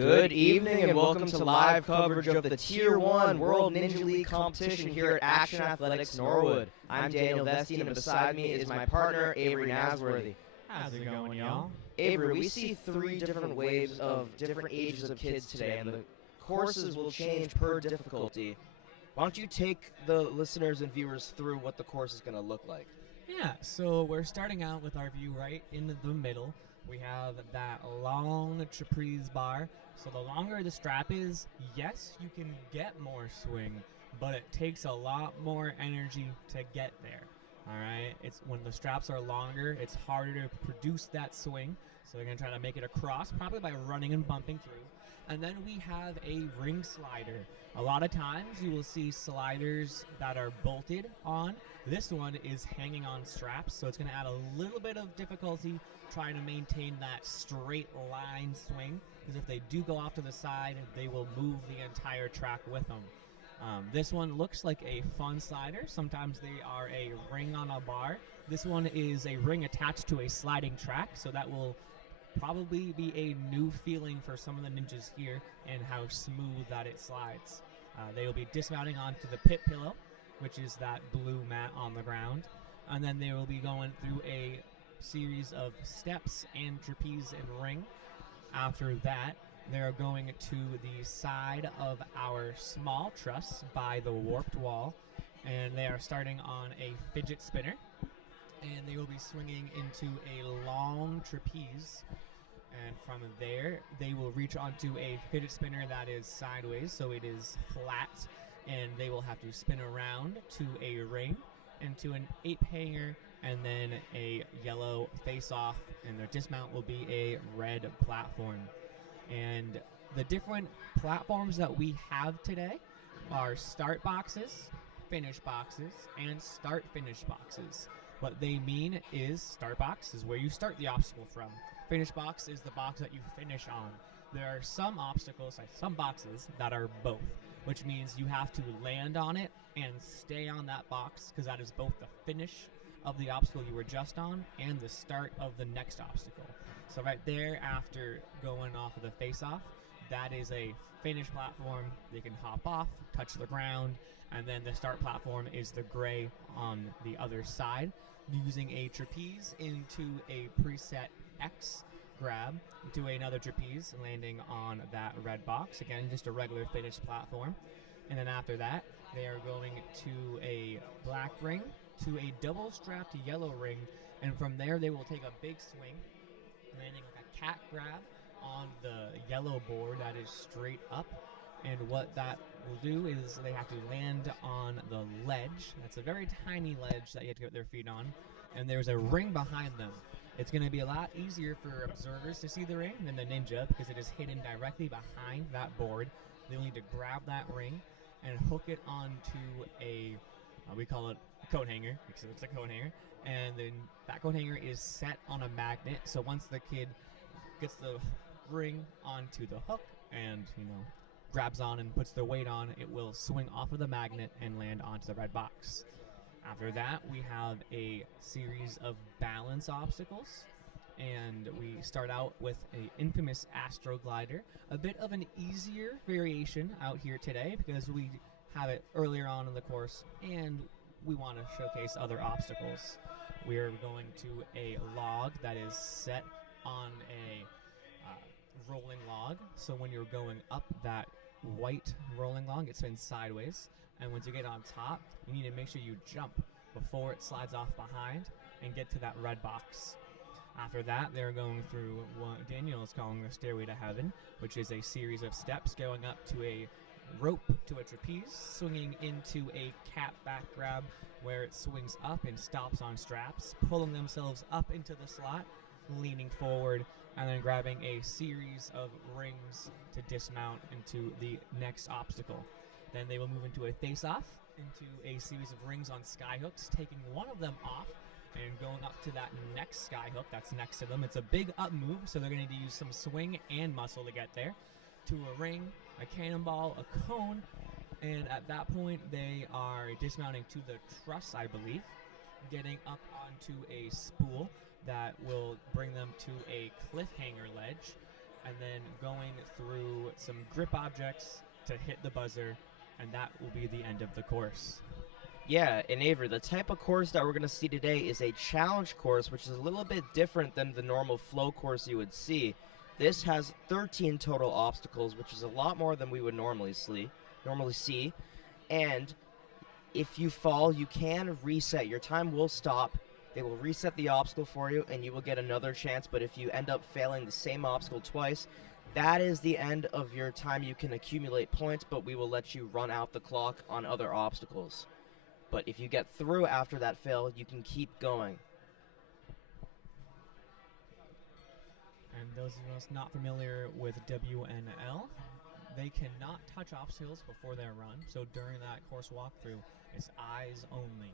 Good evening and welcome to live coverage of the Tier 1 World Ninja League competition here at Action Athletics Norwood. I'm Daniel Vestine and beside me is my partner Avery Nasworthy. How's it going, y'all? Avery, we see 3 different waves of different ages of kids today, and the courses will change per difficulty. Why don't you take the listeners and viewers through what the course is going to look like? Yeah, so we're starting out with our view right in the middle. We have that long trapeze bar. So the longer the strap is, yes, you can get more swing, but it takes a lot more energy to get there. All right, it's when the straps are longer, it's harder to produce that swing. So we're gonna try to make it across, probably by running and bumping through. And then we have a ring slider. A lot of times you will see sliders that are bolted on. This one is hanging on straps, so it's going to add a little bit of difficulty trying to maintain that straight line swing, because if they do go off to the side, they will move the entire track with them. This one looks like a fun slider. Sometimes they are a ring on a bar. This one is a ring attached to a sliding track, so that will probably be a new feeling for some of the ninjas here and how smooth that it slides. They will be dismounting onto the pit pillow, which is that blue mat on the ground, and then they will be going through a series of steps and trapeze and ring. After that, they're going to the side of our small truss by the warped wall, and they are starting on a fidget spinner, and they will be swinging into a long trapeze, and from there they will reach onto a fidget spinner that is sideways, so it is flat, and they will have to spin around to a ring and to an ape hanger and then a yellow face-off, and their dismount will be a red platform. And the different platforms that we have today are start boxes, finish boxes, and start finish boxes. What they mean is start box is where you start the obstacle from. Finish box is the box that you finish on. There are some boxes that are both, which means you have to land on it and stay on that box, because that is both the finish of the obstacle you were just on and the start of the next obstacle. So right there, after going off of the face-off, that is a finish platform. They can hop off, touch the ground, and then the start platform is the gray on the other side, using a trapeze into a preset X grab to another trapeze, landing on that red box. Again, just a regular finish platform. And then after that, they are going to a black ring, to a double-strapped yellow ring, and from there they will take a big swing, landing like a cat grab on the yellow board that is straight up. And what that will do is they have to land on the ledge. That's a very tiny ledge that you have to get their feet on, and there's a ring behind them. It's going to be a lot easier for observers to see the ring than the ninja, because it is hidden directly behind that board. They'll need to grab that ring and hook it onto a, we call it a coat hanger, because it's a coat hanger, and then that coat hanger is set on a magnet, so once the kid gets the ring onto the hook and, grabs on and puts their weight on, it will swing off of the magnet and land onto the red box. After that, we have a series of balance obstacles, and we start out with an infamous Astro Glider, a bit of an easier variation out here today because we have it earlier on in the course and we want to showcase other obstacles. We are going to a log that is set on a rolling log, so when you're going up that white rolling log, it spins sideways, and once you get on top, you need to make sure you jump before it slides off behind and get to that red box. After that, they're going through what Daniel is calling the Stairway to Heaven, which is a series of steps going up to a rope to a trapeze, swinging into a cat back grab where it swings up and stops on straps, pulling themselves up into the slot, leaning forward, and then grabbing a series of rings to dismount into the next obstacle. Then they will move into a face-off, into a series of rings on skyhooks, taking one of them off and going up to that next skyhook that's next to them. It's a big up move, so they're going to need to use some swing and muscle to get there. To a ring, a cannonball, a cone, and at that point they are dismounting to the truss, I believe, getting up onto a spool that will bring them to a cliffhanger ledge, and then going through some grip objects to hit the buzzer, and that will be the end of the course. Yeah, and Avery, the type of course that we're going to see today is a challenge course, which is a little bit different than the normal flow course you would see. This has 13 total obstacles, which is a lot more than we would normally see. And if you fall, you can reset. Your time will stop. They will reset the obstacle for you, and you will get another chance. But if you end up failing the same obstacle twice, that is the end of your time. You can accumulate points, but we will let you run out the clock on other obstacles. But if you get through after that fail, you can keep going. And those of us not familiar with WNL, they cannot touch obstacles before their run. So during that course walkthrough, it's eyes only.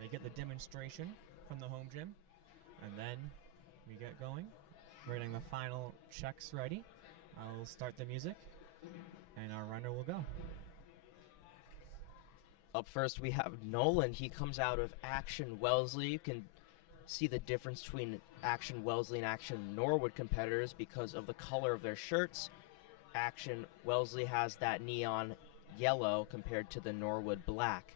They get the demonstration from the home gym, and then we get going. We're getting the final checks ready. I'll start the music, and our runner will go. Up first, we have Nolan. He comes out of Action Wellesley. You can see the difference between Action Wellesley and Action Norwood competitors because of the color of their shirts. Action Wellesley has that neon yellow compared to the Norwood black.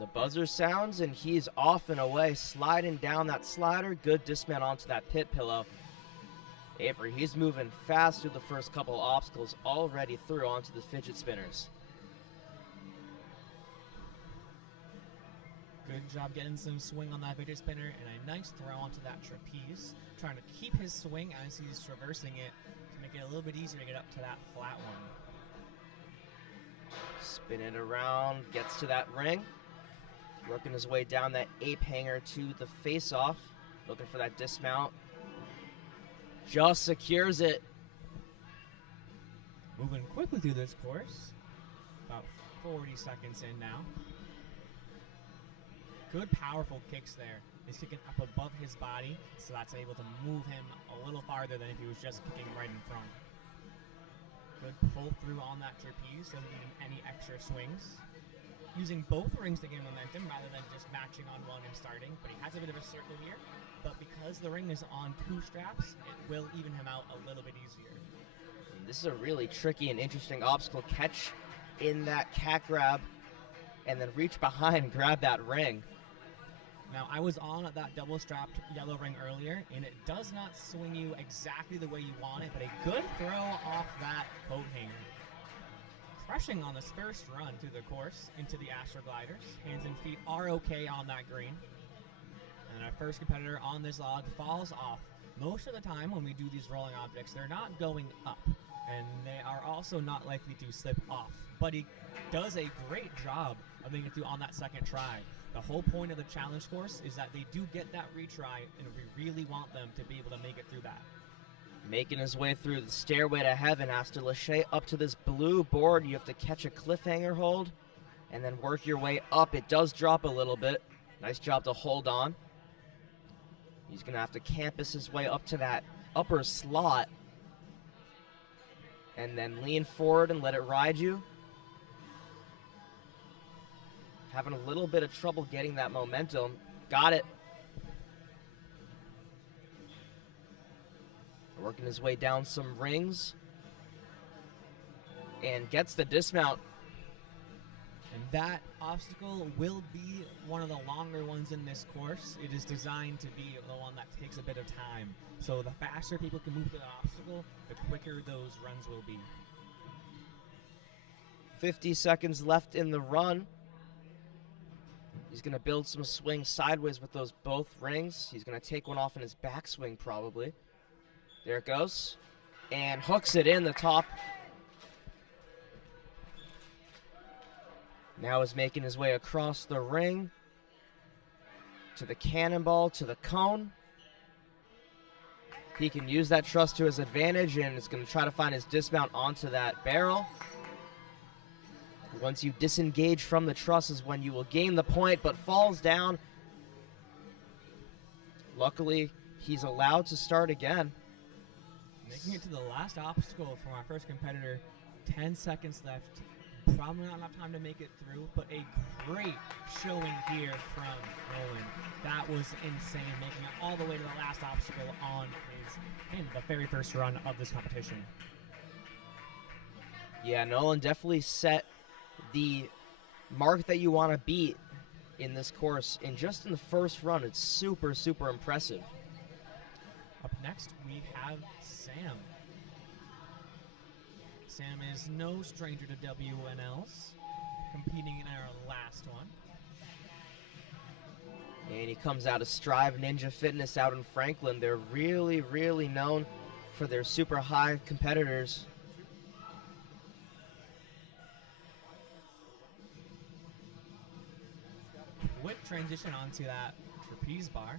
The buzzer sounds, and he's off and away, sliding down that slider. Good dismount onto that pit pillow. Avery, he's moving fast through the first couple obstacles, already through onto the fidget spinners. Good job getting some swing on that fidget spinner, and a nice throw onto that trapeze. Trying to keep his swing as he's traversing it to make it a little bit easier to get up to that flat one. Spin it around, gets to that ring. Working his way down that ape hanger to the face-off. Looking for that dismount. Just secures it. Moving quickly through this course. About 40 seconds in now. Good powerful kicks there. He's kicking up above his body, so that's able to move him a little farther than if he was just kicking right in front. Good pull through on that trapeze, doesn't need any extra swings. Using both rings to gain momentum rather than just matching on one and starting, but he has a bit of a circle here. But because the ring is on two straps, it will even him out a little bit easier. This is a really tricky and interesting obstacle. Catch in that cat grab and then reach behind and grab that ring. Now, I was on that double-strapped yellow ring earlier, and it does not swing you exactly the way you want it, but a good throw off that coat hanger. Crushing on this first run through the course into the Astro Gliders. Hands and feet are okay on that green. And our first competitor on this log falls off. Most of the time when we do these rolling objects, they're not going up, and they are also not likely to slip off. But he does a great job of making it through on that second try. The whole point of the challenge course is that they do get that retry, and we really want them to be able to make it through that. Making his way through the stairway to heaven, has to lachey up to this blue board. You have to catch a cliffhanger hold and then work your way up. It does drop a little bit. Nice job to hold on. He's going to have to campus his way up to that upper slot and then lean forward and let it ride you. Having a little bit of trouble getting that momentum. Got it. Working his way down some rings. And gets the dismount. And that obstacle will be one of the longer ones in this course. It is designed to be the one that takes a bit of time. So the faster people can move to the obstacle, the quicker those runs will be. 50 seconds left in the run. He's going to build some swing sideways with those both rings. He's going to take one off in his backswing probably. There it goes. And hooks it in the top. Now is making his way across the ring to the cannonball, to the cone. He can use that truss to his advantage and is going to try to find his dismount onto that barrel. Once you disengage from the truss is when you will gain the point, but falls down. Luckily, he's allowed to start again. Making it to the last obstacle from our first competitor. 10 seconds left. Probably not enough time to make it through, but a great showing here from Nolan. That was insane, making it all the way to the last obstacle in the very first run of this competition. Yeah, Nolan definitely set the mark that you want to beat in this course. And just in the first run, it's super, super impressive. Up next, we have Sam. Sam is no stranger to WNLs, competing in our last one. And he comes out of Strive Ninja Fitness out in Franklin. They're really, really known for their super high competitors. Quick transition onto that trapeze bar.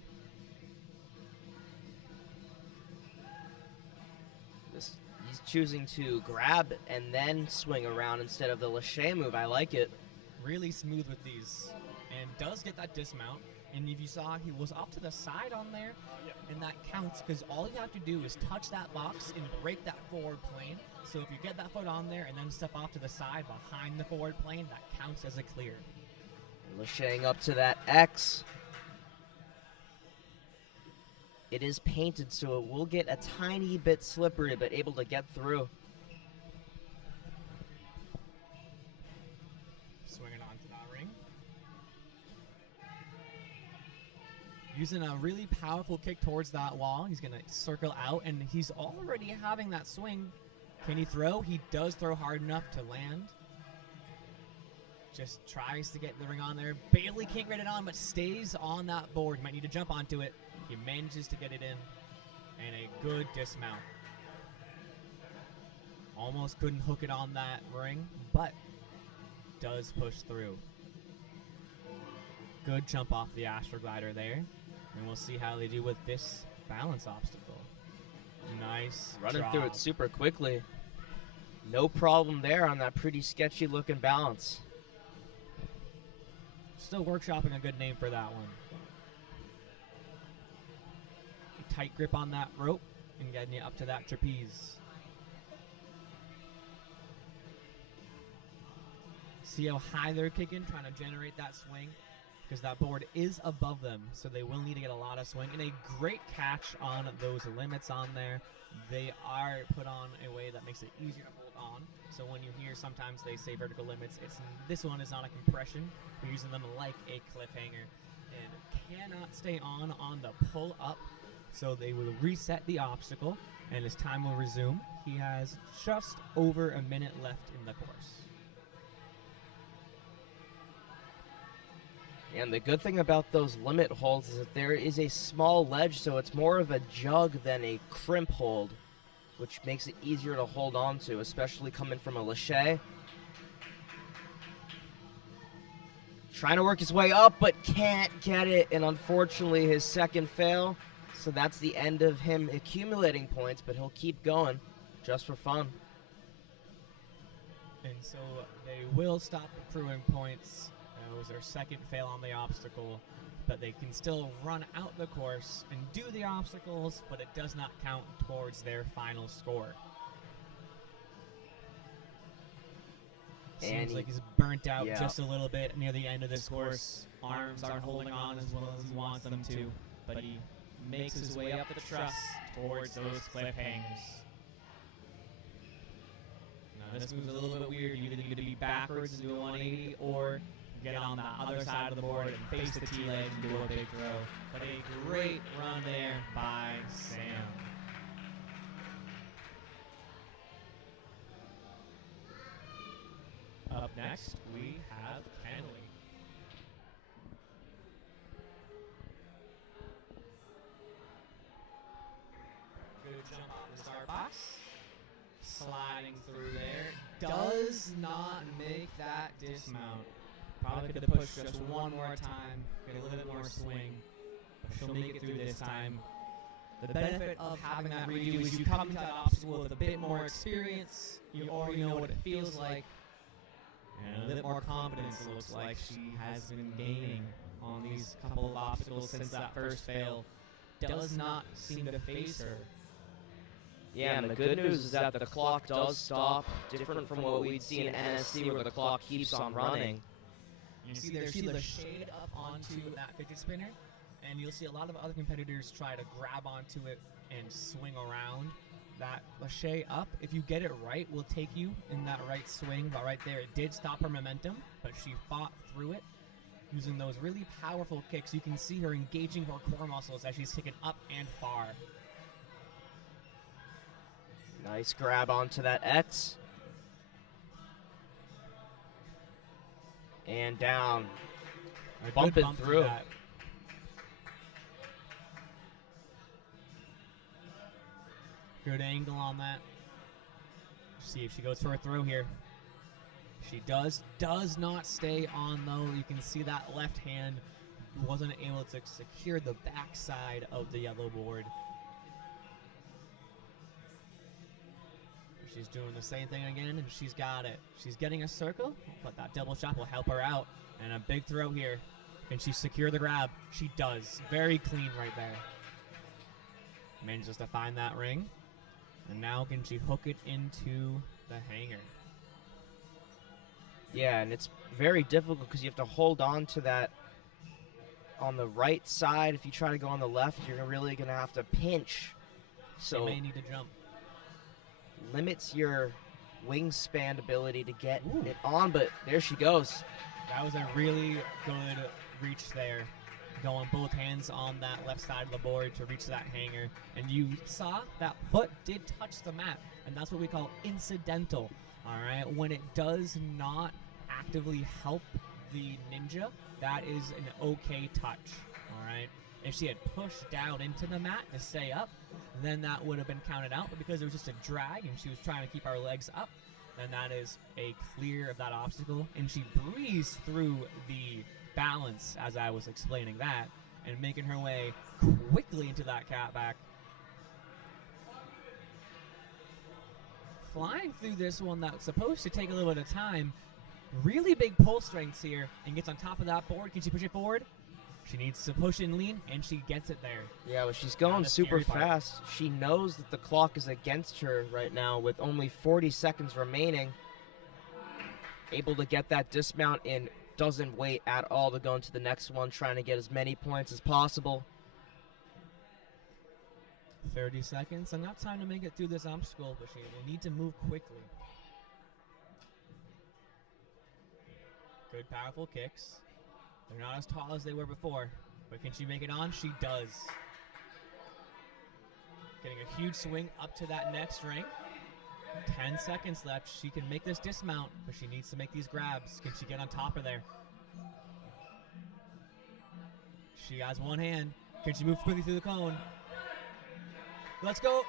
He's choosing to grab and then swing around instead of the lâché move. I like it. Really smooth with these, and does get that dismount. And if you saw, he was off to the side on there, and that counts because all you have to do is touch that box and break that forward plane. So if you get that foot on there and then step off to the side behind the forward plane, that counts as a clear. Lâchéing up to that X. It is painted, so it will get a tiny bit slippery, but able to get through. Swinging onto that ring. Using a really powerful kick towards that wall. He's going to circle out, and he's already having that swing. Can he throw? He does throw hard enough to land. Just tries to get the ring on there. Barely can't get it on, but stays on that board. Might need to jump onto it. He manages to get it in, and a good dismount. Almost couldn't hook it on that ring, but does push through. Good jump off the Astroglider there, and we'll see how they do with this balance obstacle. Nice Running drop. through it super quickly. No problem there on that pretty sketchy looking balance. Still workshopping a good name for that one. Tight grip on that rope and getting you up to that trapeze. See how high they're kicking, trying to generate that swing, because that board is above them, so they will need to get a lot of swing. And a great catch on those limits on there. They are put on a way that makes it easier to hold on. So when you hear sometimes they say vertical limits, this one is not a compression. We're using them like a cliffhanger and cannot stay on the pull up. So they will reset the obstacle, and his time will resume. He has just over a minute left in the course. And the good thing about those limit holds is that there is a small ledge, so it's more of a jug than a crimp hold, which makes it easier to hold on to, especially coming from a lâché. Trying to work his way up, but can't get it, and unfortunately his second fail. So that's the end of him accumulating points, but he'll keep going just for fun. And so they will stop accruing points. It was their second fail on the obstacle, but they can still run out the course and do the obstacles, but it does not count towards their final score. Seems like he's burnt out just a little bit near the end of this course. Arms aren't holding on as well as he wants them to, but he makes his way up the truss towards those cliffhangers. Now this move's a little bit weird. You either need to be backwards and do a 180, or get on the other side of the board and face the T-leg and do a big throw. But a great run there by Sam. Up next, we have Finley. Good jump on the start box. Sliding through there. Does not make that dismount. Probably could have pushed just one more time, get a little bit more swing, but she'll make it through this time. The benefit of having that redo is you come to that obstacle with a bit more experience. You already know what it feels like. And a bit more confidence, it looks like she has been gaining on these couple of obstacles since that first fail. Does not seem to face her. Yeah, and the good news is that the clock does stop, different from what we'd see in NSC where the clock keeps on running. You see the shade up onto that fidget spinner, and you'll see a lot of other competitors try to grab onto it and swing around. That lâcher up, if you get it right, will take you in that right swing, but right there it did stop her momentum, but she fought through it using those really powerful kicks. You can see her engaging her core muscles as she's kicking up and far. Nice grab onto that X. And down. Bumping through. Good angle on that. See if she goes for a throw here. She does not stay on though. You can see that left hand wasn't able to secure the backside of the yellow board. She's doing the same thing again, and she's got it. She's getting a circle, but that double shot will help her out. And a big throw here. Can she secure the grab? She does. Very clean right there. Manages to find that ring. And now can she hook it into the hanger? Yeah, and it's very difficult because you have to hold on to that on the right side. If you try to go on the left, you're really going to have to pinch. So you may need to jump. Limits your wingspan ability to get it on, but there she goes. That was a really good reach there. Going both hands on that left side of the board to reach that hanger. And you saw that foot did touch the mat, and that's what we call incidental. All right, when it does not actively help the ninja, that is an okay touch. All right, if she had pushed down into the mat to stay up, then that would have been counted out. But because it was just a drag and she was trying to keep our legs up, then that is a clear of that obstacle. And she breezed through the balance as I was explaining that and making her way quickly into that catback. Flying through this one that's supposed to take a little bit of time. Really big pull strengths here and gets on top of that board. Can she push it forward? She needs to push and lean, and she gets it there. Yeah, but she's going super fast. She knows that the clock is against her right now with only 40 seconds remaining. Able to get that dismount in, doesn't wait at all to go into the next one, trying to get as many points as possible. 30 seconds, enough time to make it through this obstacle, but she will need to move quickly. Good, powerful kicks. They're not as tall as they were before, but can she make it on? She does. Getting a huge swing up to that next ring. 10 seconds left. She can make this dismount, but she needs to make these grabs. Can she get on top of there? She has one hand. Can she move quickly through the cone? Let's go.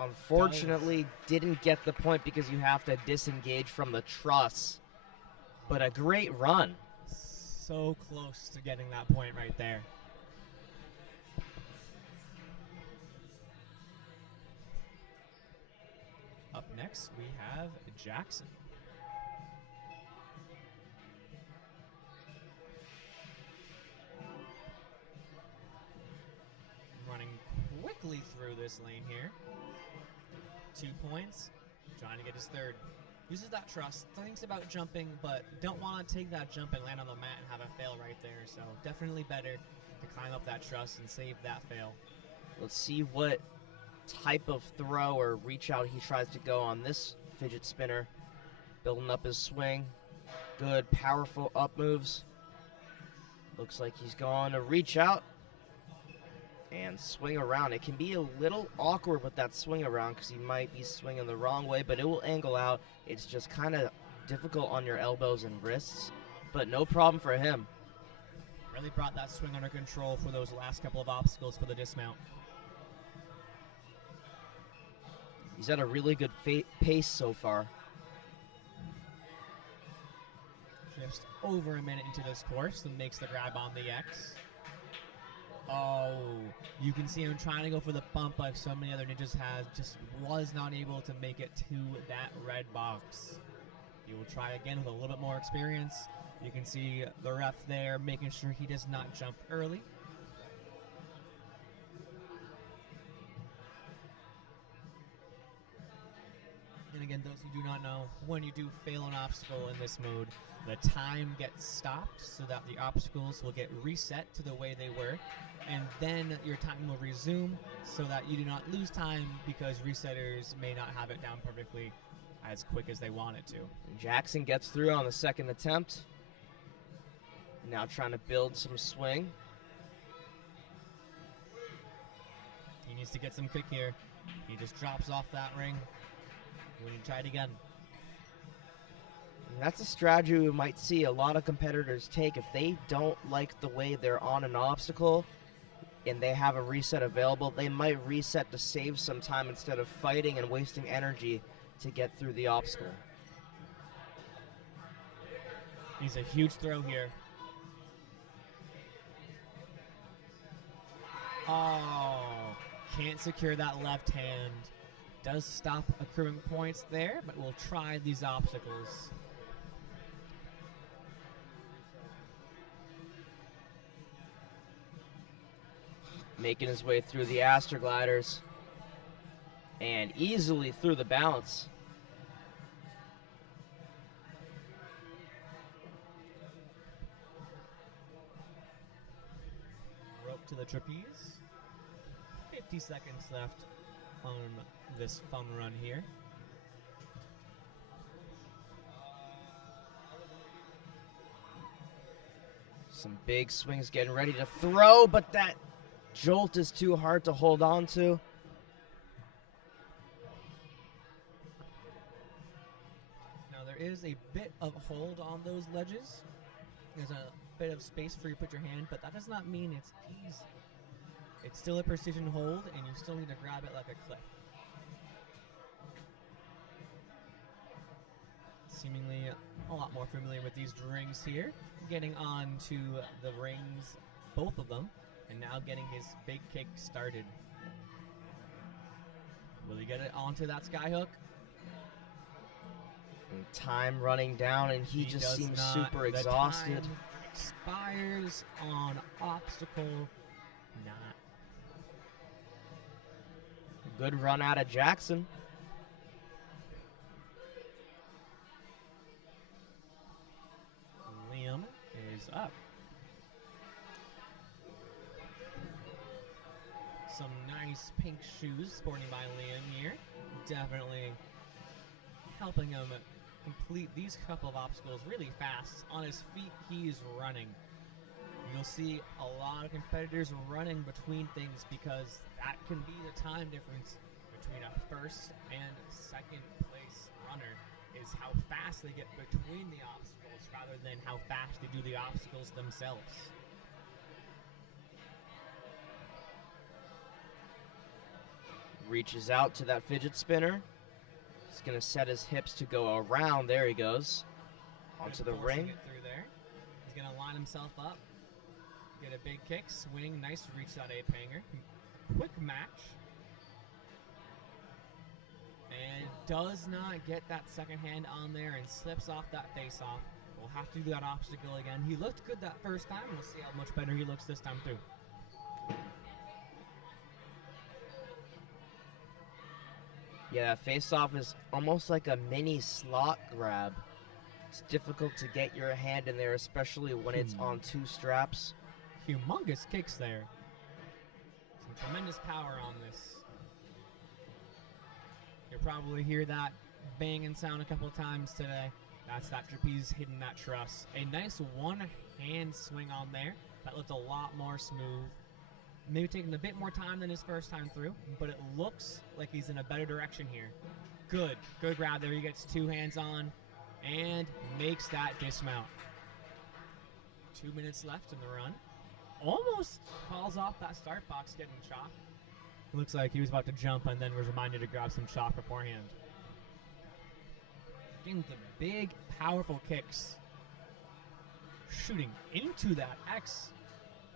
Unfortunately, didn't get the point because you have to disengage from the truss. But a great run. So close to getting that point right there. Up next, we have Jackson. Running quickly through this lane here. 2 points, trying to get his third. Uses that truss, thinks about jumping, but don't want to take that jump and land on the mat and have a fail right there. So definitely better to climb up that truss and save that fail. Let's see what type of throw or reach out he tries to go on this fidget spinner. Building up his swing. Good, powerful up moves. Looks like he's going to reach out and swing around. It can be a little awkward with that swing around because he might be swinging the wrong way, but it will angle out. It's just kind of difficult on your elbows and wrists, but no problem for him. Really brought that swing under control for those last couple of obstacles for the dismount. He's at a really good pace so far. Just over a minute into this course and makes the grab on the X. Oh, you can see him trying to go for the bump like so many other ninjas have. Just was not able to make it to that red box. He will try again with a little bit more experience. You can see the ref there making sure he does not jump early. again, those who do not know, when you do fail an obstacle in this mode, the time gets stopped so that the obstacles will get reset to the way they were, and then your time will resume so that you do not lose time because resetters may not have it down perfectly as quick as they want it to. Jackson gets through on the second attempt. Now trying to build some swing. He needs to get some kick here. He just drops off that ring when you try it again. And that's a strategy we might see a lot of competitors take if they don't like the way they're on an obstacle and they have a reset available. They might reset to save some time instead of fighting and wasting energy to get through the obstacle. He's a huge throw here. Oh, can't secure that left hand. Does stop accruing points there, but we'll try these obstacles. Making his way through the Astrogliders and easily through the balance. Rope to the trapeze. 50 seconds left on this fun run here. Some big swings, getting ready to throw, but that jolt is too hard to hold on to. Now there is a bit of hold on those ledges. There's a bit of space for you to put your hand, but that does not mean it's easy. It's still a precision hold, and you still need to grab it like a clip. Seemingly a lot more familiar with these rings here. Getting on to the rings, both of them, and now getting his big kick started. Will he get it onto that skyhook? And time running down, and he just seems not. super The exhausted. time expires on obstacle not. Good run out of Jackson. Liam is up. Some nice pink shoes sporting by Liam here. Definitely helping him complete these couple of obstacles really fast. On his feet, he is running. You'll see a lot of competitors running between things because that can be the time difference between a first and second place runner, is how fast they get between the obstacles rather than how fast they do the obstacles themselves. Reaches out to that fidget spinner. He's going to set his hips to go around. There he goes. Onto the ring. It through there. He's going to line himself up. Get a big kick, swing, nice reach that ape hanger. Quick match. And does not get that second hand on there and slips off that face off. We'll have to do that obstacle again. He looked good that first time. We'll see how much better he looks this time through. Yeah, that face off is almost like a mini slot grab. It's difficult to get your hand in there, especially when it's on two straps. Humongous kicks there. Some tremendous power on this. You'll probably hear that banging sound a couple times today. That's that trapeze hitting that truss. A nice one-hand swing on there. That looked a lot more smooth. Maybe taking a bit more time than his first time through, but it looks like he's in a better direction here. Good grab there. He gets two hands on and makes that dismount. 2 minutes left in the run. Almost falls off that start box getting chalk. Looks like he was about to jump and then was reminded to grab some chalk beforehand. Getting the big, powerful kicks. Shooting into that X.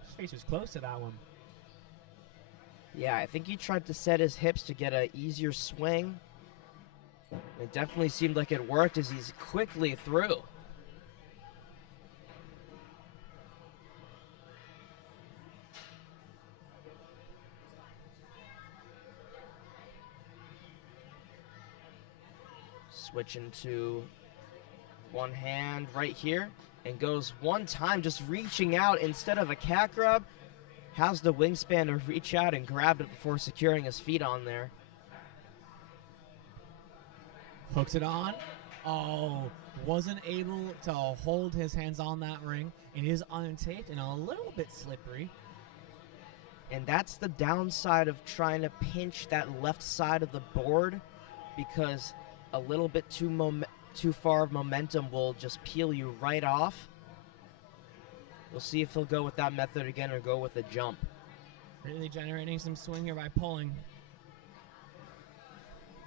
His face was close to that one. Yeah, I think he tried to set his hips to get an easier swing. It definitely seemed like it worked as he's quickly through. Switching to one hand right here and goes one time, just reaching out instead of a cat grab. Has the wingspan to reach out and grab it before securing his feet on there. Hooks it on. Oh, wasn't able to hold his hands on that ring. It is untaped and a little bit slippery. And that's the downside of trying to pinch that left side of the board, because a little bit too far of momentum will just peel you right off. We'll see if he'll go with that method again or go with a jump. Really generating some swing here by pulling.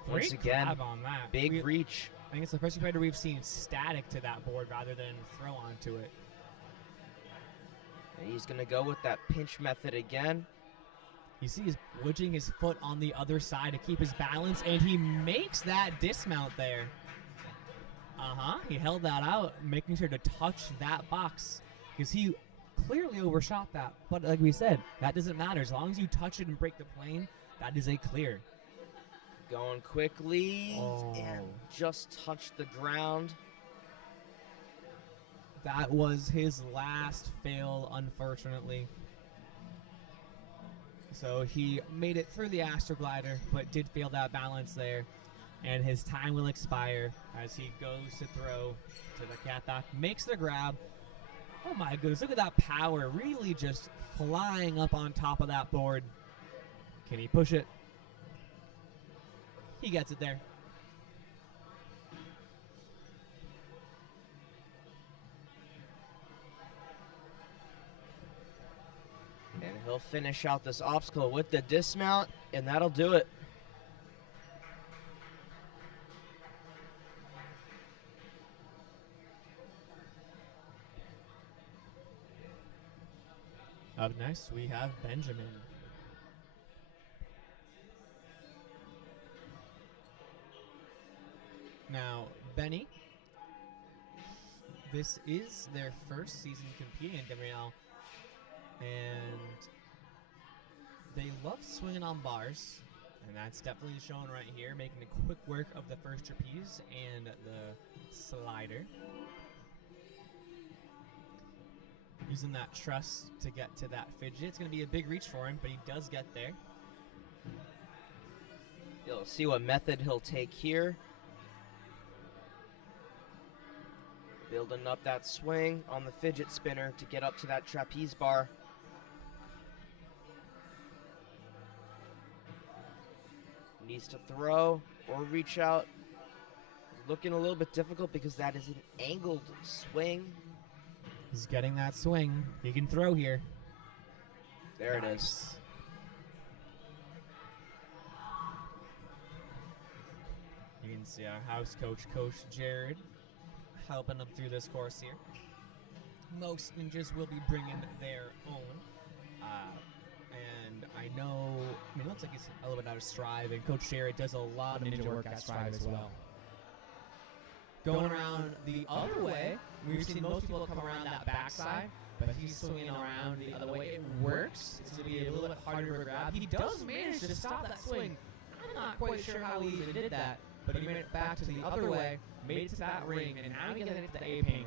Once Great again, grab on that. big reach. I think it's the first competitor we've seen static to that board rather than throw onto it. And he's going to go with that pinch method again. You see he's wedging his foot on the other side to keep his balance, and he makes that dismount there. He held that out, making sure to touch that box, because he clearly overshot that. But like we said, that doesn't matter. As long as you touch it and break the plane, that is a clear. Going quickly and just touched the ground. That was his last fail, unfortunately. So he made it through the Astroglider, but did fail that balance there. And his time will expire as he goes to throw to the cat back. Makes the grab. Oh my goodness, look at that power. Really just flying up on top of that board. Can he push it? He gets it there. And he'll finish out this obstacle with the dismount, and that'll do it. Up next, we have Benjamin. Now, Benny, this is their first season competing in WNL, and they love swinging on bars, and that's definitely shown right here, making a quick work of the first trapeze and the slider. Using that truss to get to that fidget. It's going to be a big reach for him, but he does get there. You'll see what method he'll take here. Building up that swing on the fidget spinner to get up to that trapeze bar. Needs to throw or reach out. Looking a little bit difficult because that is an angled swing. He's getting that swing. He can throw here. There it is. You can see our house coach, Coach Jared, helping him through this course here. Most ninjas will be bringing their own. And I know, it looks like he's a little bit out of Strive, and Coach Jared does a lot of ninja work at Strive as well. Going around the other way, we've seen most people come around that backside, but he's swinging around the other way. It works. It's going to be a little bit harder to grab. He does manage to stop that swing. I'm not quite sure how he even did that, but he made it back to the other way, made it to that ring, and now he gets it to the A-painter.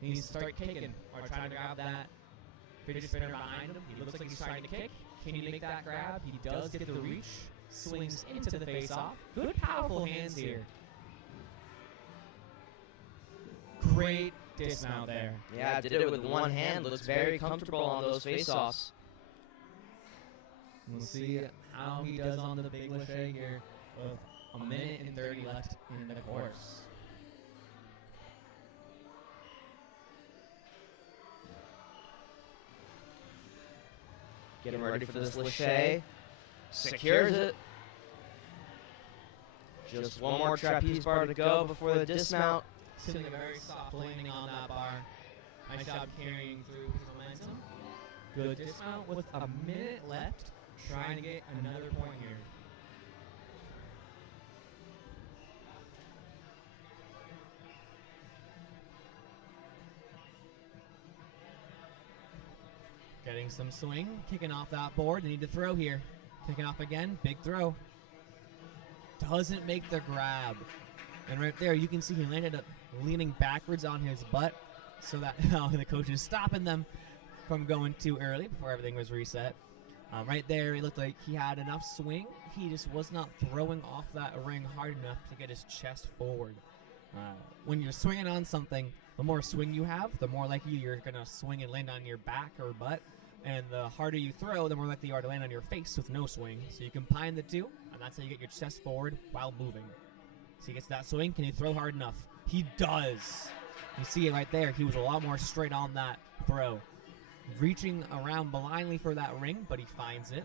He needs to start kicking or trying to grab that fidget spinner behind him. He looks like he's trying to kick. Can he make that grab? He does get the reach. Swings into the face-off. Good, powerful hands here. Great dismount there. Yeah, did it with one hand. Looks very comfortable on those face-offs. We'll see how he does on the big lachey here with a minute and 30 left in the course. Getting ready for this lachey. Secures it. Just one more trapeze bar to go before the dismount. Sitting a very soft landing on that bar. Nice job carrying through his momentum. Good dismount with a minute left. Trying to get another point here. Getting some swing, kicking off that board. They need to throw here. Kicking off again, big throw. Doesn't make the grab. And right there, you can see he landed up leaning backwards on his butt so that the coach is stopping them from going too early before everything was reset. Right there, it looked like he had enough swing. He just was not throwing off that ring hard enough to get his chest forward. When you're swinging on something, the more swing you have, the more likely you're going to swing and land on your back or butt. And the harder you throw, the more likely you are to land on your face with no swing. So you combine the two, and that's how you get your chest forward while moving. So he gets that swing. Can he throw hard enough? He does. You see it right there. He was a lot more straight on that throw. Reaching around blindly for that ring, but he finds it.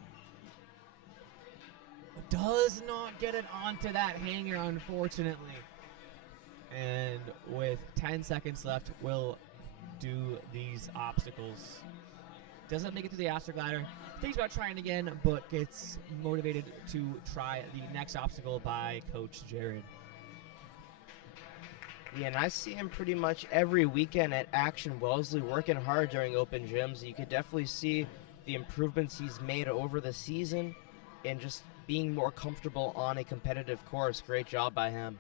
Does not get it onto that hanger, unfortunately. And with 10 seconds left, we'll do these obstacles. Doesn't make it to the Astroglider. Thinks about trying again, but gets motivated to try the next obstacle by Coach Jared. Yeah, and I see him pretty much every weekend at Action Wellesley working hard during open gyms. You could definitely see the improvements he's made over the season and just being more comfortable on a competitive course. Great job by him.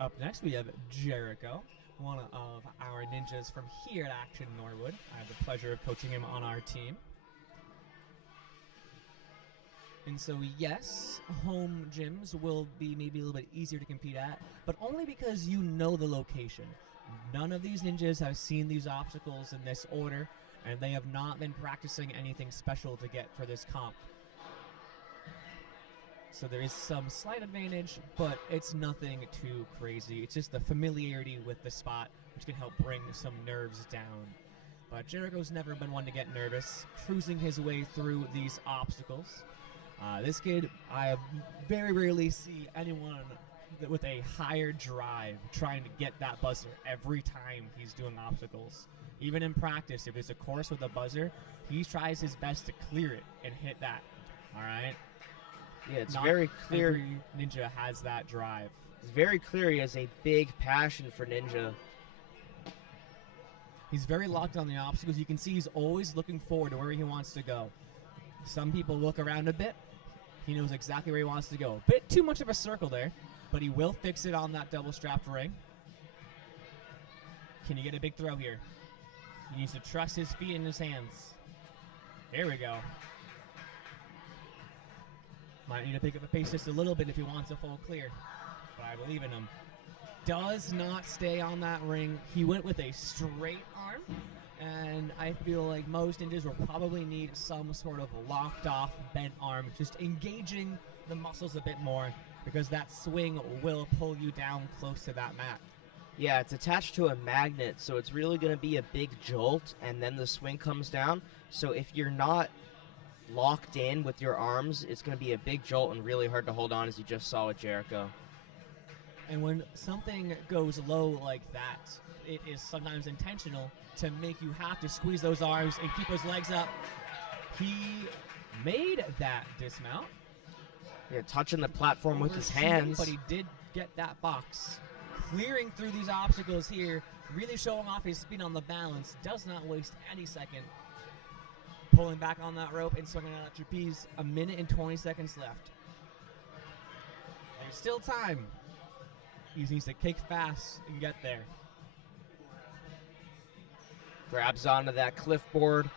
Up next, we have Jericho, one of our ninjas from here at Action Norwood. I have the pleasure of coaching him on our team. And so, yes, home gyms will be maybe a little bit easier to compete at, but only because you know the location. None of these ninjas have seen these obstacles in this order, and they have not been practicing anything special to get for this comp. So there is some slight advantage, but it's nothing too crazy. It's just the familiarity with the spot, which can help bring some nerves down. But Jericho's never been one to get nervous, cruising his way through these obstacles. This kid, I very rarely see anyone with a higher drive trying to get that buzzer every time he's doing obstacles. Even in practice, if it's a course with a buzzer, he tries his best to clear it and hit that. All right? Yeah, it's Not very clear. Every ninja has that drive. It's very clear he has a big passion for ninja. He's very locked on the obstacles. You can see he's always looking forward to where he wants to go. Some people look around a bit. He knows exactly where he wants to go. Bit too much of a circle there, but he will fix it on that double-strapped ring. Can he get a big throw here? He needs to trust his feet in his hands. There we go. Might need to pick up the pace just a little bit if he wants a full clear, but I believe in him. Does not stay on that ring. He went with a straight arm, and I feel like most ninjas will probably need some sort of locked off bent arm, just engaging the muscles a bit more, because that swing will pull you down close to that mat. Yeah, it's attached to a magnet, so it's really going to be a big jolt, and then the swing comes down. So if you're not locked in with your arms, it's going to be a big jolt and really hard to hold on, as you just saw with Jericho. And when something goes low like that, it is sometimes intentional to make you have to squeeze those arms and keep those legs up. He made that dismount. Yeah, touching the platform with his hands. But he did get that box. Clearing through these obstacles here, really showing off his speed on the balance, does not waste any second. Pulling back on that rope and swinging out that trapeze. 1 minute and 20 seconds left. There's still time. He needs to kick fast and get there. Grabs onto that cliff board.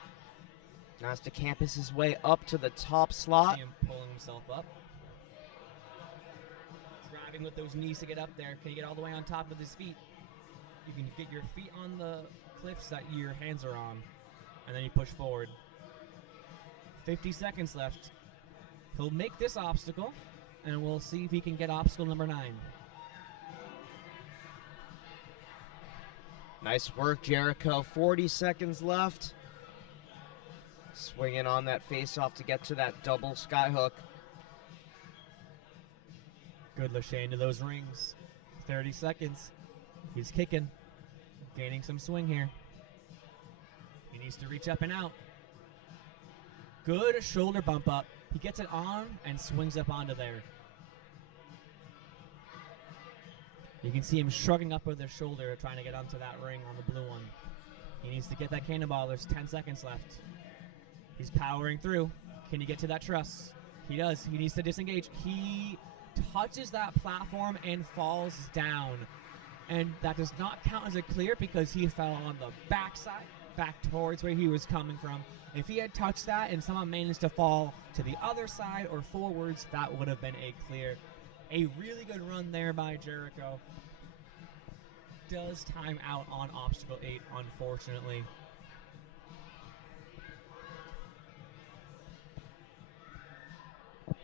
Now has to campus his way up to the top slot. See him pulling himself up. Driving with those knees to get up there. Can he get all the way on top with his feet? You can get your feet on the cliffs that your hands are on, and then you push forward. 50 seconds left. He'll make this obstacle, and we'll see if he can get obstacle number 9. Nice work, Jericho. 40 seconds left. Swinging on that face-off to get to that double skyhook. Good Lachey into those rings. 30 seconds. He's kicking. Gaining some swing here. He needs to reach up and out. Good shoulder bump up. He gets it on and swings up onto there. You can see him shrugging up with his shoulder, trying to get onto that ring on the blue one. He needs to get that cannonball. There's 10 seconds left. He's powering through. Can he get to that truss? He does. He needs to disengage. He touches that platform and falls down. And that does not count as a clear because he fell on the backside, back towards where he was coming from. If he had touched that and someone managed to fall to the other side or forwards, that would have been a clear. A really good run there by Jericho. Does time out on obstacle 8, unfortunately. And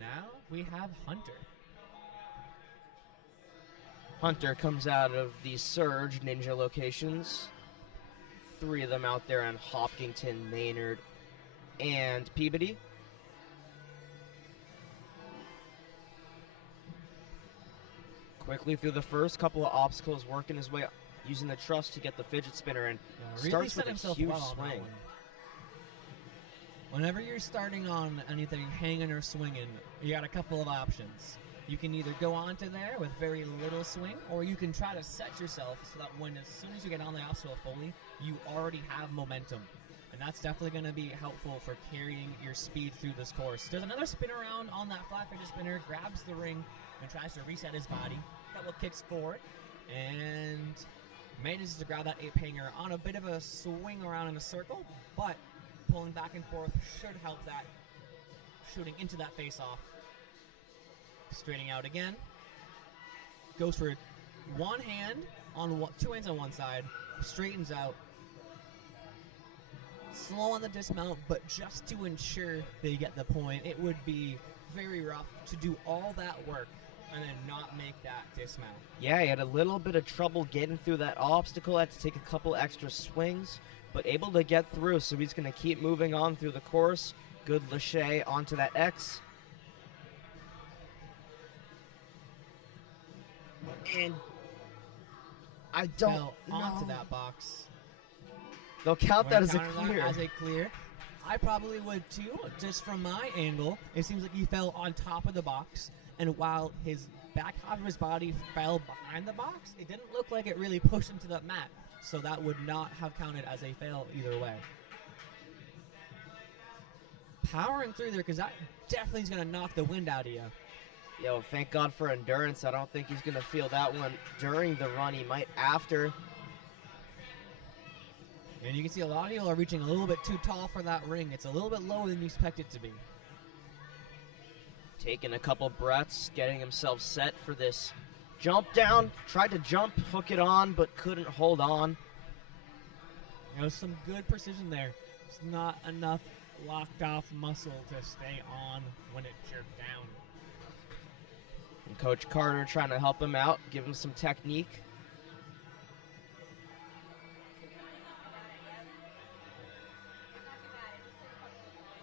now we have Hunter. Hunter comes out of the Surge Ninja locations. 3 of them out there on Hopkinton, Maynard, and Peabody. Quickly through the first couple of obstacles, working his way, using the truss to get the fidget spinner, and Really starts set with a himself huge well on that swing. one. Whenever you're starting on anything hanging or swinging, you got a couple of options. You can either go onto there with very little swing, or you can try to set yourself so that as soon as you get on the obstacle fully, you already have momentum. And that's definitely going to be helpful for carrying your speed through this course. Does another spin around on that flat fidget spinner, grabs the ring, and tries to reset his body. Couple kicks forward, and manages to grab that 8-hanger on a bit of a swing around in a circle, but pulling back and forth should help that, shooting into that face-off. Straightening out again. Goes for one hand on 2 hands on one side, straightens out. Slow on the dismount, but just to ensure they get the point. It would be very rough to do all that work and then not make that dismount. Yeah, he had a little bit of trouble getting through that obstacle, had to take a couple extra swings, but able to get through, so he's going to keep moving on through the course. Good lâché onto that X. And I don't Fell know. onto that box. They'll count that Would as a counter that clear. as a clear. I probably would too, just from my angle. It seems like he fell on top of the box, and while his back half of his body fell behind the box, it didn't look like it really pushed into the mat, so that would not have counted as a fail either way. Powering through there, because that definitely is going to knock the wind out of you. Yo, thank God for endurance. I don't think he's going to feel that one during the run. He might after. And you can see a lot of people are reaching a little bit too tall for that ring. It's a little bit lower than you expect it to be. Taking a couple breaths, getting himself set for this jump down. Tried to jump, hook it on, but couldn't hold on. You know, some good precision there. It's not enough locked off muscle to stay on when it jerked down. And Coach Carter trying to help him out, give him some technique.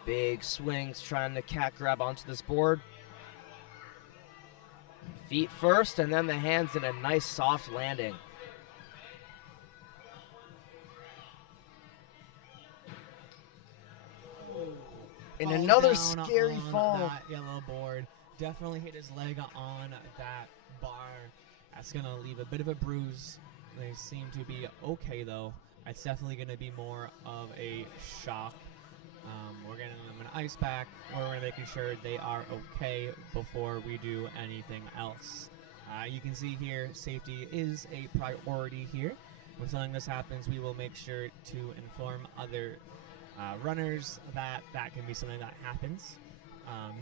Big swings, trying to cat grab onto this board. Feet first, and then the hands in a nice soft landing. And Fall another down scary on fall. That yellow board. Definitely hit his leg on that bar. That's going to leave a bit of a bruise. They seem to be okay, though. It's definitely going to be more of a shock. We're getting them an ice pack. We're making sure they are okay before we do anything else. You can see here, safety is a priority here. When something like this happens, we will make sure to inform other runners that that can be something that happens.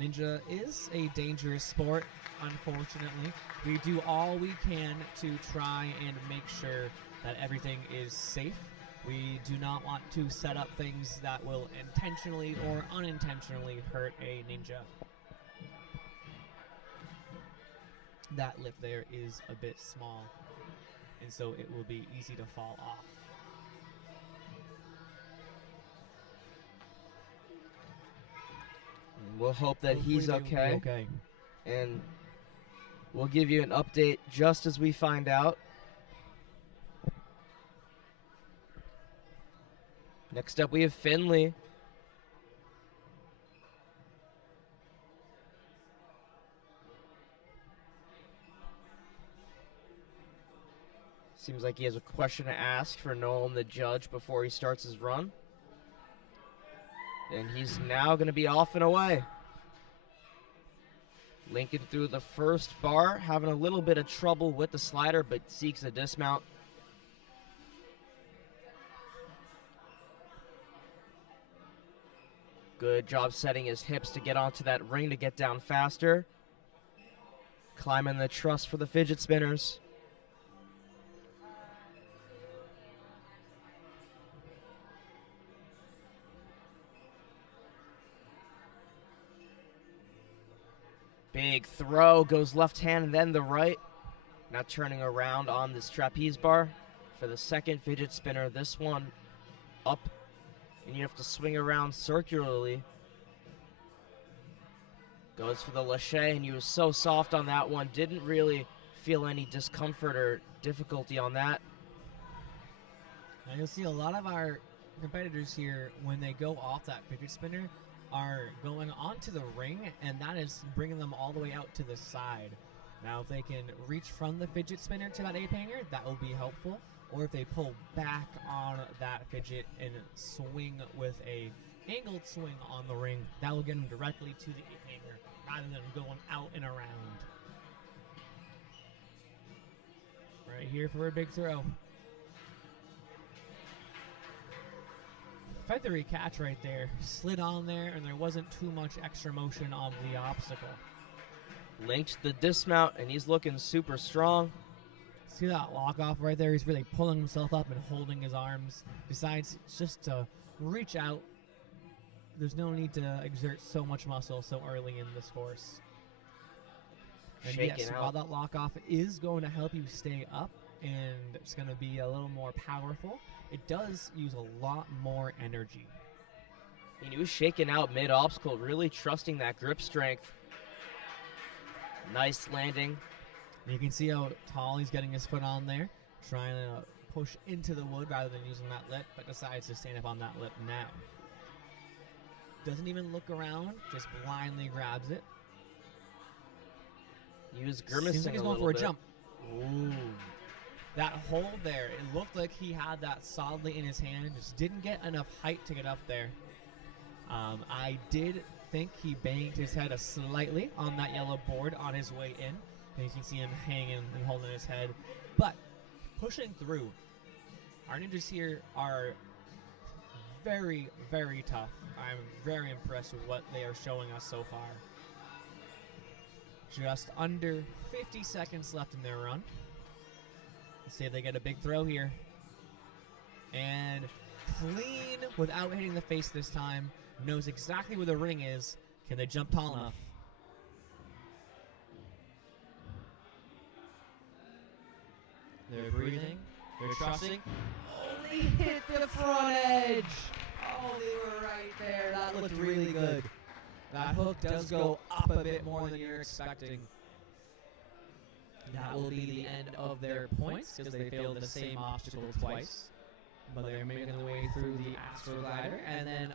Ninja is a dangerous sport, unfortunately. We do all we can to try and make sure that everything is safe. We do not want to set up things that will intentionally or unintentionally hurt a ninja. That lip there is a bit small, and so it will be easy to fall off. We'll hope that Hopefully he's they will be okay. okay. And we'll give you an update just as we find out. Next up, we have Finley. Seems like he has a question to ask for Nolan, the judge, before he starts his run. And he's now going to be off and away. Lincoln through the first bar, having a little bit of trouble with the slider, but seeks a dismount. Good job setting his hips to get onto that ring to get down faster. Climbing the truss for the fidget spinners. Big throw, goes left hand and then the right. Now turning around on this trapeze bar for the second fidget spinner. This one up, and you have to swing around circularly. Goes for the lache, and he was so soft on that one. Didn't really feel any discomfort or difficulty on that. And you'll see a lot of our competitors here, when they go off that fidget spinner, are going onto the ring, and that is bringing them all the way out to the side. Now, if they can reach from the fidget spinner to that ape hanger, that will be helpful. Or if they pull back on that fidget and swing with a angled swing on the ring, that will get them directly to the ape hanger rather than going out and around. Right here for a big throw. Feathery catch right there. Slid on there, and there wasn't too much extra motion on the obstacle. Linked the dismount, and he's looking super strong. See that lock off right there? He's really pulling himself up and holding his arms. Decides just to reach out. There's no need to exert so much muscle so early in this course. And yes, while that lock off is going to help you stay up, and it's going to be a little more powerful, it does use a lot more energy. And he was shaking out mid-obstacle, really trusting that grip strength. Nice landing. You can see how tall he's getting his foot on there, trying to push into the wood rather than using that lip, but decides to stand up on that lip now. Doesn't even look around, just blindly grabs it. He was grimacing Seems like he's going for a jump. Ooh. That hold there, it looked like he had that solidly in his hand, just didn't get enough height to get up there. I did think he banged his head slightly on that yellow board on his way in. And you can see him hanging and holding his head. But pushing through, our ninjas here are very, very tough. I'm very impressed with what they are showing us so far. Just under 50 seconds left in their run. Let's see if they get a big throw here. And clean without hitting the face this time. Knows exactly where the ring is. Can they jump tall enough? They're breathing. They're trusting. Oh, they hit the front edge. Oh, they were right there. That looked really good. That hook does go up a bit more than you're expecting. That will be the end of their points because they failed the same obstacle twice. But they're making their way through the Astro Glider and then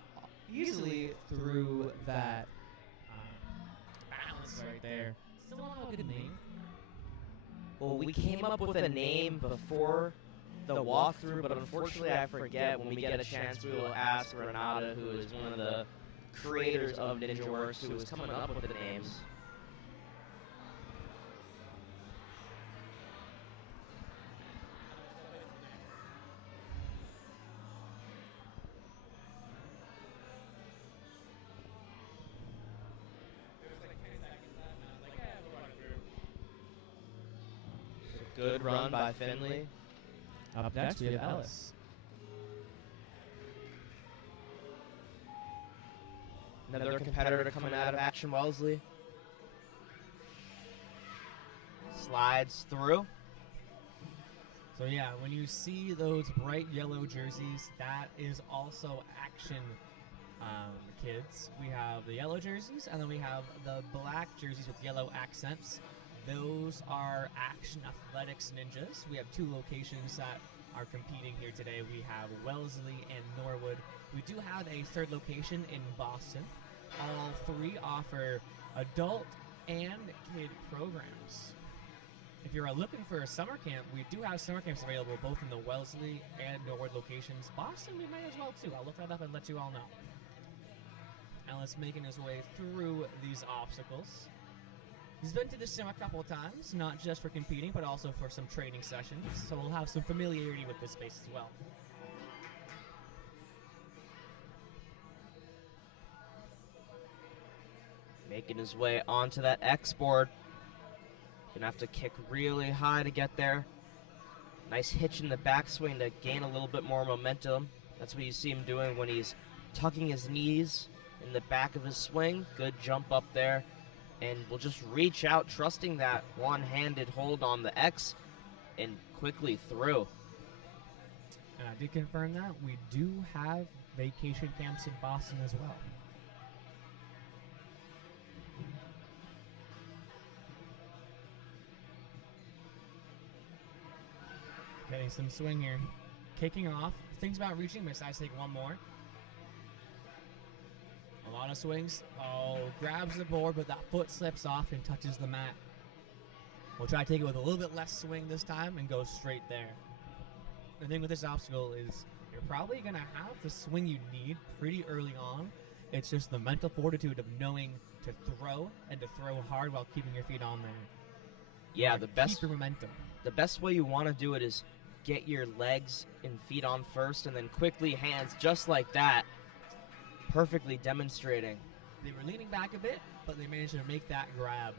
easily through that balance right there. Still don't know a good name. Well, we came up with a name before the walkthrough, but unfortunately I forget. When we get a chance, we will ask Renata, who is one of the creators of Ninja Works, who was coming up with the names. Good run by Finley. Up next, we have Ellis. Another competitor coming out of Action Wellesley. Slides through. So yeah, when you see those bright yellow jerseys, that is also Action kids. We have the yellow jerseys, and then we have the black jerseys with yellow accents. Those are Action Athletics Ninjas. We have two locations that are competing here today. We have Wellesley and Norwood. We do have a third location in Boston. All three offer adult and kid programs. If you're looking for a summer camp, we do have summer camps available both in the Wellesley and Norwood locations. Boston, we may as well too. I'll look that up and let you all know. Ellis making his way through these obstacles. He's been to the sim a couple of times, not just for competing, but also for some training sessions. So we'll have some familiarity with this space as well. Making his way onto that X board. Gonna have to kick really high to get there. Nice hitch in the backswing to gain a little bit more momentum. That's what you see him doing when he's tucking his knees in the back of his swing. Good jump up there. And we'll just reach out, trusting that one-handed hold on the X and quickly through. And I did confirm that. We do have vacation camps in Boston as well. Getting some swing here. Kicking off. Thinks about reaching, but decides to take one more. A lot of swings. Oh, grabs the board, but that foot slips off and touches the mat. We'll try to take it with a little bit less swing this time and go straight there. The thing with this obstacle is you're probably going to have the swing you need pretty early on. It's just the mental fortitude of knowing to throw and to throw hard while keeping your feet on there. Yeah, keep your momentum. The best way you want to do it is get your legs and feet on first and then quickly hands just like that. Perfectly demonstrating. They were leaning back a bit, but they managed to make that grab.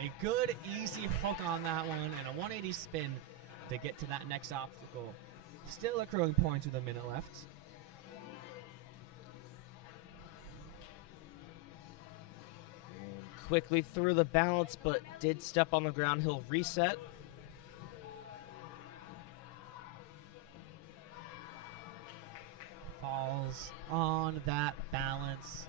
A good, easy hook on that one and a 180 spin to get to that next obstacle. Still accruing points with a minute left. And quickly through the balance, but did step on the ground. He'll reset. Falls on that balance.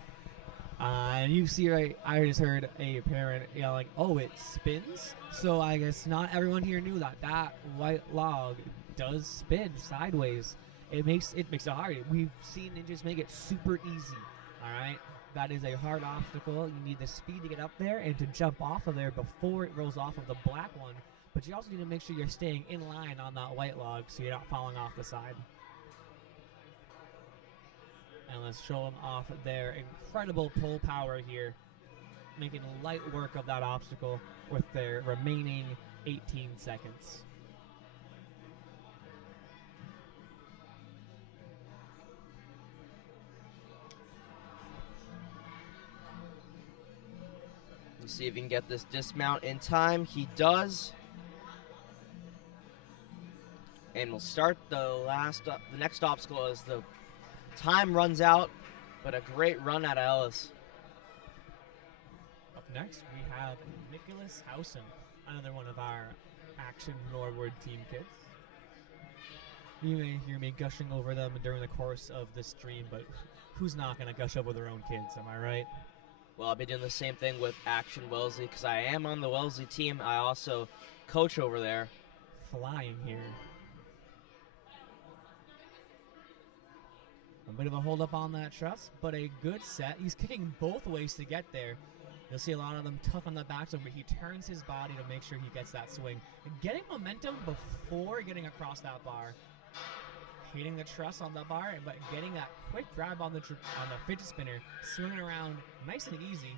And you see, right, I just heard a parent yelling, "Oh, it spins." So I guess not everyone here knew that that white log does spin sideways. It makes it hard. We've seen ninjas make it super easy. All right, that is a hard obstacle. You need the speed to get up there and to jump off of there before it rolls off of the black one. But you also need to make sure you're staying in line on that white log so you're not falling off the side. And let's show them off their incredible pull power here, making light work of that obstacle with their remaining 18 seconds. Let's see if he can get this dismount in time. He does. And we'll start the next obstacle as the time runs out, but a great run out of Ellis. Up next, we have Nicholas Housen, another one of our Action Norwood team kids. You may hear me gushing over them during the course of this stream, but who's not going to gush over their own kids, am I right? Well, I'll be doing the same thing with Action Wellesley because I am on the Wellesley team. I also coach over there. Flying here. A bit of a hold up on that truss, but a good set. He's kicking both ways to get there. You'll see a lot of them tough on the backswing, but he turns his body to make sure he gets that swing. Getting momentum before getting across that bar. Hitting the truss on the bar, but getting that quick grab on the fidget spinner, swinging around nice and easy.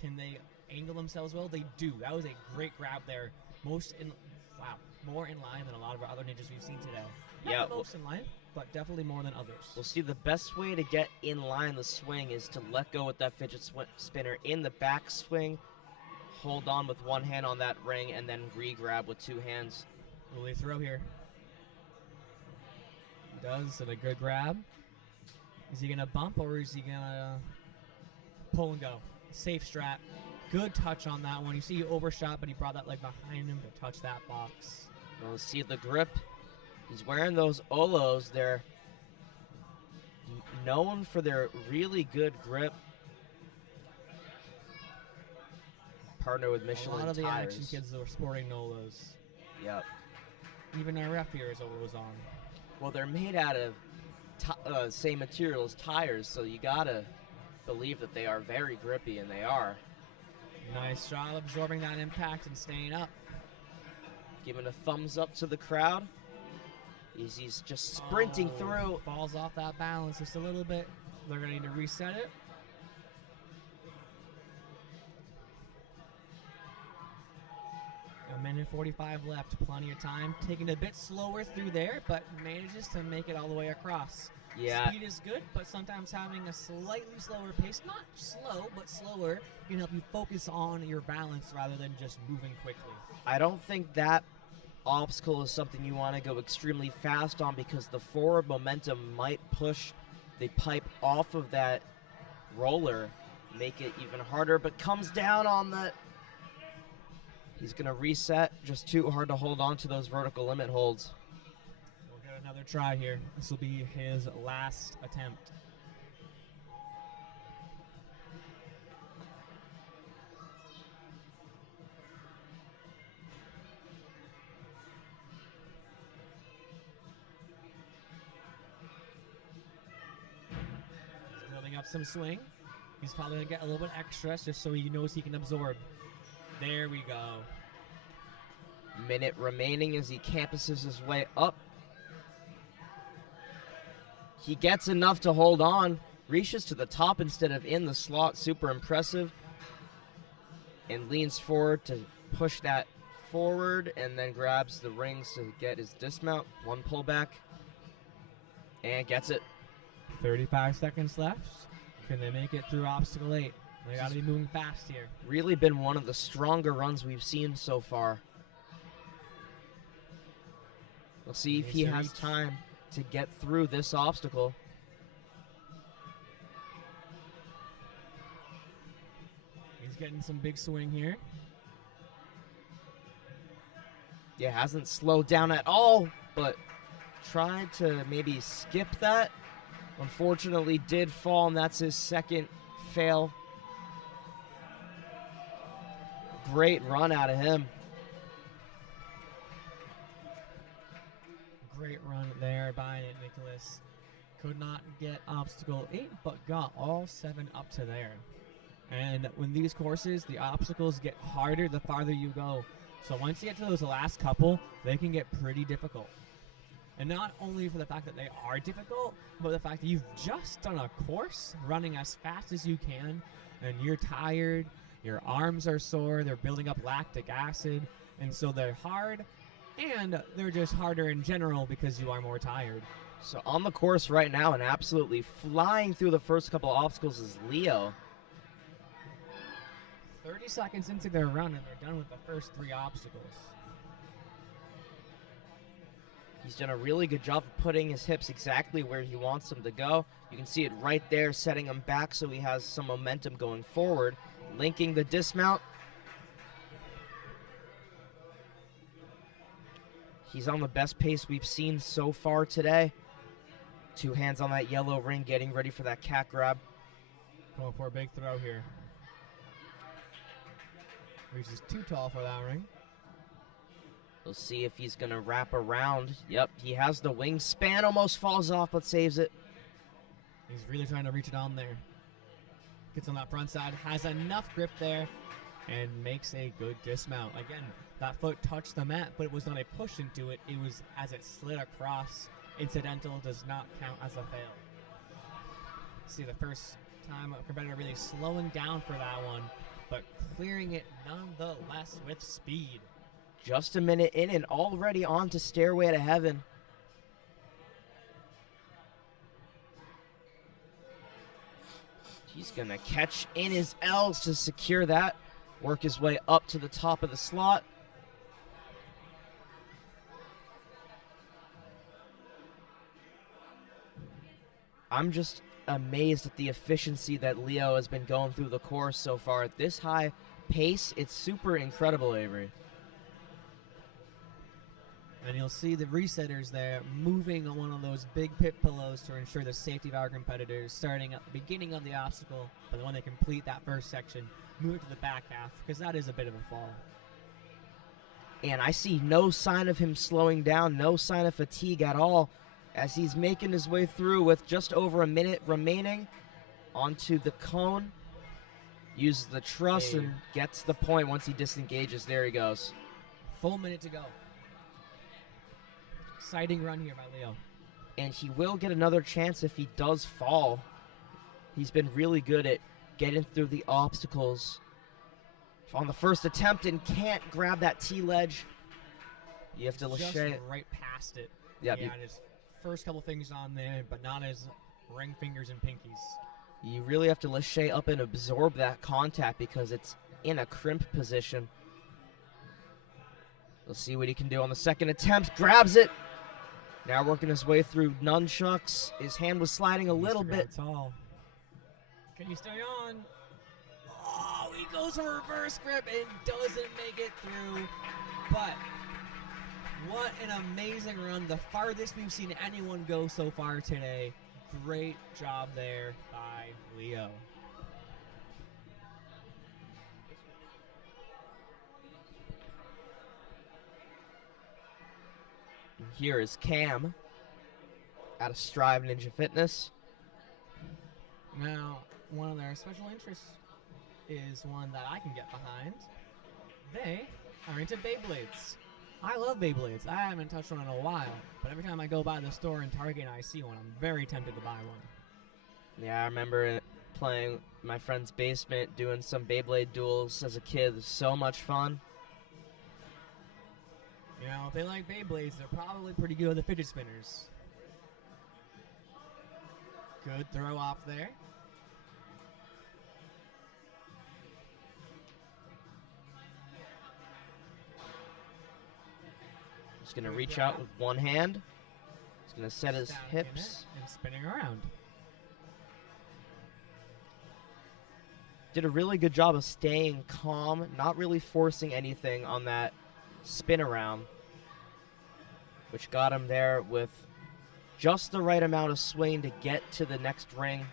Can they angle themselves well? They do. That was a great grab there. More in line than a lot of our other ninjas we've seen today. Not the most in line, but definitely more than others. We'll see the best way to get in line the swing is to let go with that fidget spinner in the backswing, hold on with one hand on that ring, and then re-grab with two hands. Will he throw here? He does, and a good grab. Is he going to bump, or is he going to pull and go? Safe strat. Good touch on that one. You see he overshot, but he brought that leg behind him to touch that box. Well, let's see the grip. He's wearing those Olos. They're known for their really good grip. Partner with Michelin tires. A lot of the Action kids that were sporting Nolas. Yep. Even our ref here is Olos on. Well, they're made out of same material as tires, so you gotta believe that they are very grippy, and they are. Nice job absorbing that impact and staying up. Giving a thumbs up to the crowd. He's just sprinting through. Falls off that balance just a little bit. They're going to need to reset it. minute 45 left, plenty of time. Taking it a bit slower through there, but manages to make it all the way across. Yeah. Speed is good, but sometimes having a slightly slower pace, not slow, but slower, can help you focus on your balance rather than just moving quickly. I don't think that obstacle is something you want to go extremely fast on because the forward momentum might push the pipe off of that roller, make it even harder, but comes down on the... He's going to reset. Just too hard to hold on to those vertical limit holds. We'll get another try here. This will be his last attempt. He's building up some swing. He's probably going to get a little bit extra just so he knows he can absorb. There we go. Minute remaining as he campuses his way up. He gets enough to hold on. Reaches to the top instead of in the slot. Super impressive. And leans forward to push that forward and then grabs the rings to get his dismount. One pullback. And gets it. 35 seconds left. Can they make it through obstacle 8? They got to be moving fast here. Really been one of the stronger runs we've seen so far. We'll see if he has time to get through this obstacle. He's getting some big swing here. Yeah, hasn't slowed down at all, but tried to maybe skip that. Unfortunately did fall, and that's his second fail. Great run out of him. Great run there by Nicholas. Could not get obstacle 8, but got all 7 up to there. And when these courses, the obstacles get harder the farther you go. So once you get to those last couple, they can get pretty difficult. And not only for the fact that they are difficult, but the fact that you've just done a course running as fast as you can, and you're tired, your arms are sore, they're building up lactic acid, and so they're hard, and they're just harder in general because you are more tired. So on the course right now and absolutely flying through the first couple obstacles is Leo. 30 seconds into their run, and they're done with the first 3 obstacles. He's done a really good job of putting his hips exactly where he wants them to go. You can see it right there, setting him back so he has some momentum going forward. Linking the dismount. He's on the best pace we've seen so far today. 2 hands on that yellow ring, getting ready for that cat grab. Going for a big throw here. Reaches too tall for that ring. We'll see if he's going to wrap around. Yep, he has the wingspan. Almost falls off, but saves it. He's really trying to reach it on there. Gets on that front side, has enough grip there, and makes a good dismount. Again, that foot touched the mat, but it was not a push into it. It was as it slid across. Incidental does not count as a fail. See, the first time a competitor really slowing down for that one, but clearing it nonetheless with speed. Just a minute in and already on to Stairway to Heaven. He's going to catch in his L's to secure that. Work his way up to the top of the slot. I'm just amazed at the efficiency that Leo has been going through the course so far. At this high pace, it's super incredible, Avery. And you'll see the resetters there moving on one of those big pit pillows to ensure the safety of our competitors, starting at the beginning of the obstacle, but when they complete that first section, move it to the back half, because that is a bit of a fall. And I see no sign of him slowing down, no sign of fatigue at all, as he's making his way through with just over a minute remaining. Onto the cone, uses the truss and gets the point once he disengages. There he goes. Full minute to go. Exciting run here by Leo. And he will get another chance if he does fall. He's been really good at getting through the obstacles on the first attempt and can't grab that T-ledge. You have to just lâcher. right past it. Yep, Yeah, his first couple things on there, but not his ring fingers and pinkies. You really have to lâcher up and absorb that contact because it's in a crimp position. Let's see what he can do on the second attempt. Grabs it. Now working his way through nunchucks. His hand was sliding a little bit. Tall. Can you stay on? Oh, he goes for reverse grip and doesn't make it through. But what an amazing run. The farthest we've seen anyone go so far today. Great job there by Leo. Here is Cam out of Strive Ninja Fitness. Now, one of their special interests is one that I can get behind. They are into Beyblades. I love Beyblades. I haven't touched one in a while, but every time I go by the store in Target and I see one, I'm very tempted to buy one. Yeah, I remember playing my friend's basement, doing some Beyblade duels as a kid. It was so much fun. You know, if they like Beyblades, they're probably pretty good with the fidget spinners. Good throw off there. He's going to reach out with one hand. He's going to set his Down hips. and spinning around. Did a really good job of staying calm, not really forcing anything on that spin around, which got him there with just the right amount of swing to get to the next ring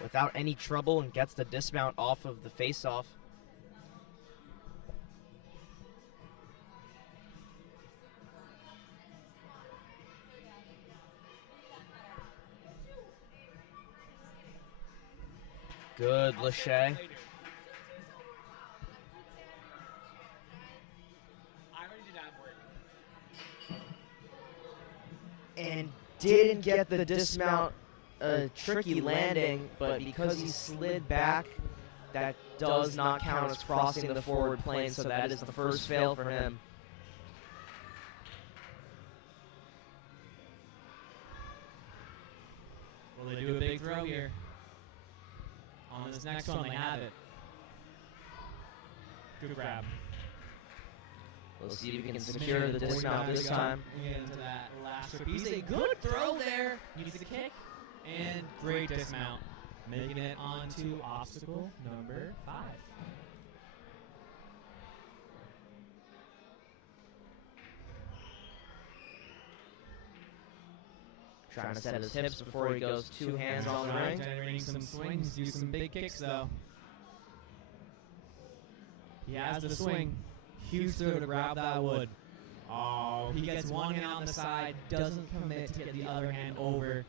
without any trouble and gets the dismount off of the face-off. Good lâcher. And didn't get the dismount, tricky landing, but because he slid back, that does not count as crossing the forward plane, so that is the first fail for him. Will they do a big throw here? On this next one, they have it. Good grab. We'll see if he can secure the dismount this time. Into that last trapeze. A good throw there. Needs the kick. And great dismount. Making it onto obstacle number 5. Trying to set his hips before he goes 2 hands on the ring. Generating some swings. Do some big kicks, though. He has the swing. Huge throw to grab that wood. Oh, he gets one hand on the side, doesn't commit to get the other hand over.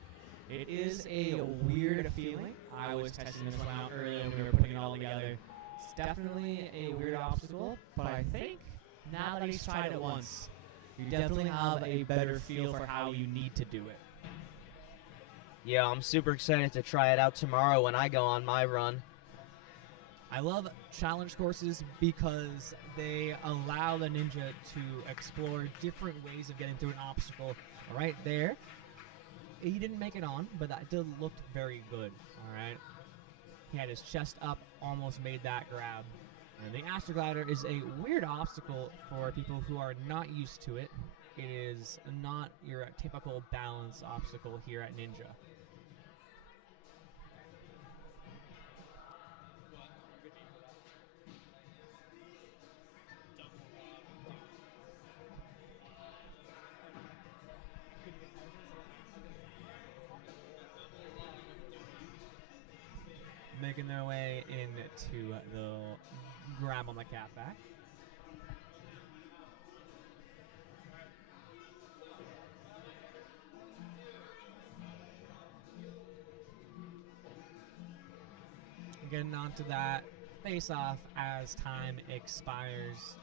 It is a weird feeling. I was testing this one out earlier when we were putting it all together. It's definitely a weird obstacle, but I think now that he's tried it once, you definitely have a better feel for how you need to do it. Yeah, I'm super excited to try it out tomorrow when I go on my run. I love challenge courses because they allow the ninja to explore different ways of getting through an obstacle. Right there, he didn't make it on, but that did look very good. All right, he had his chest up, almost made that grab. And the Astroglider is a weird obstacle for people who are not used to it. It is not your typical balance obstacle here at Ninja. Making their way into the grab on the catback. Getting onto that face-off as time expires.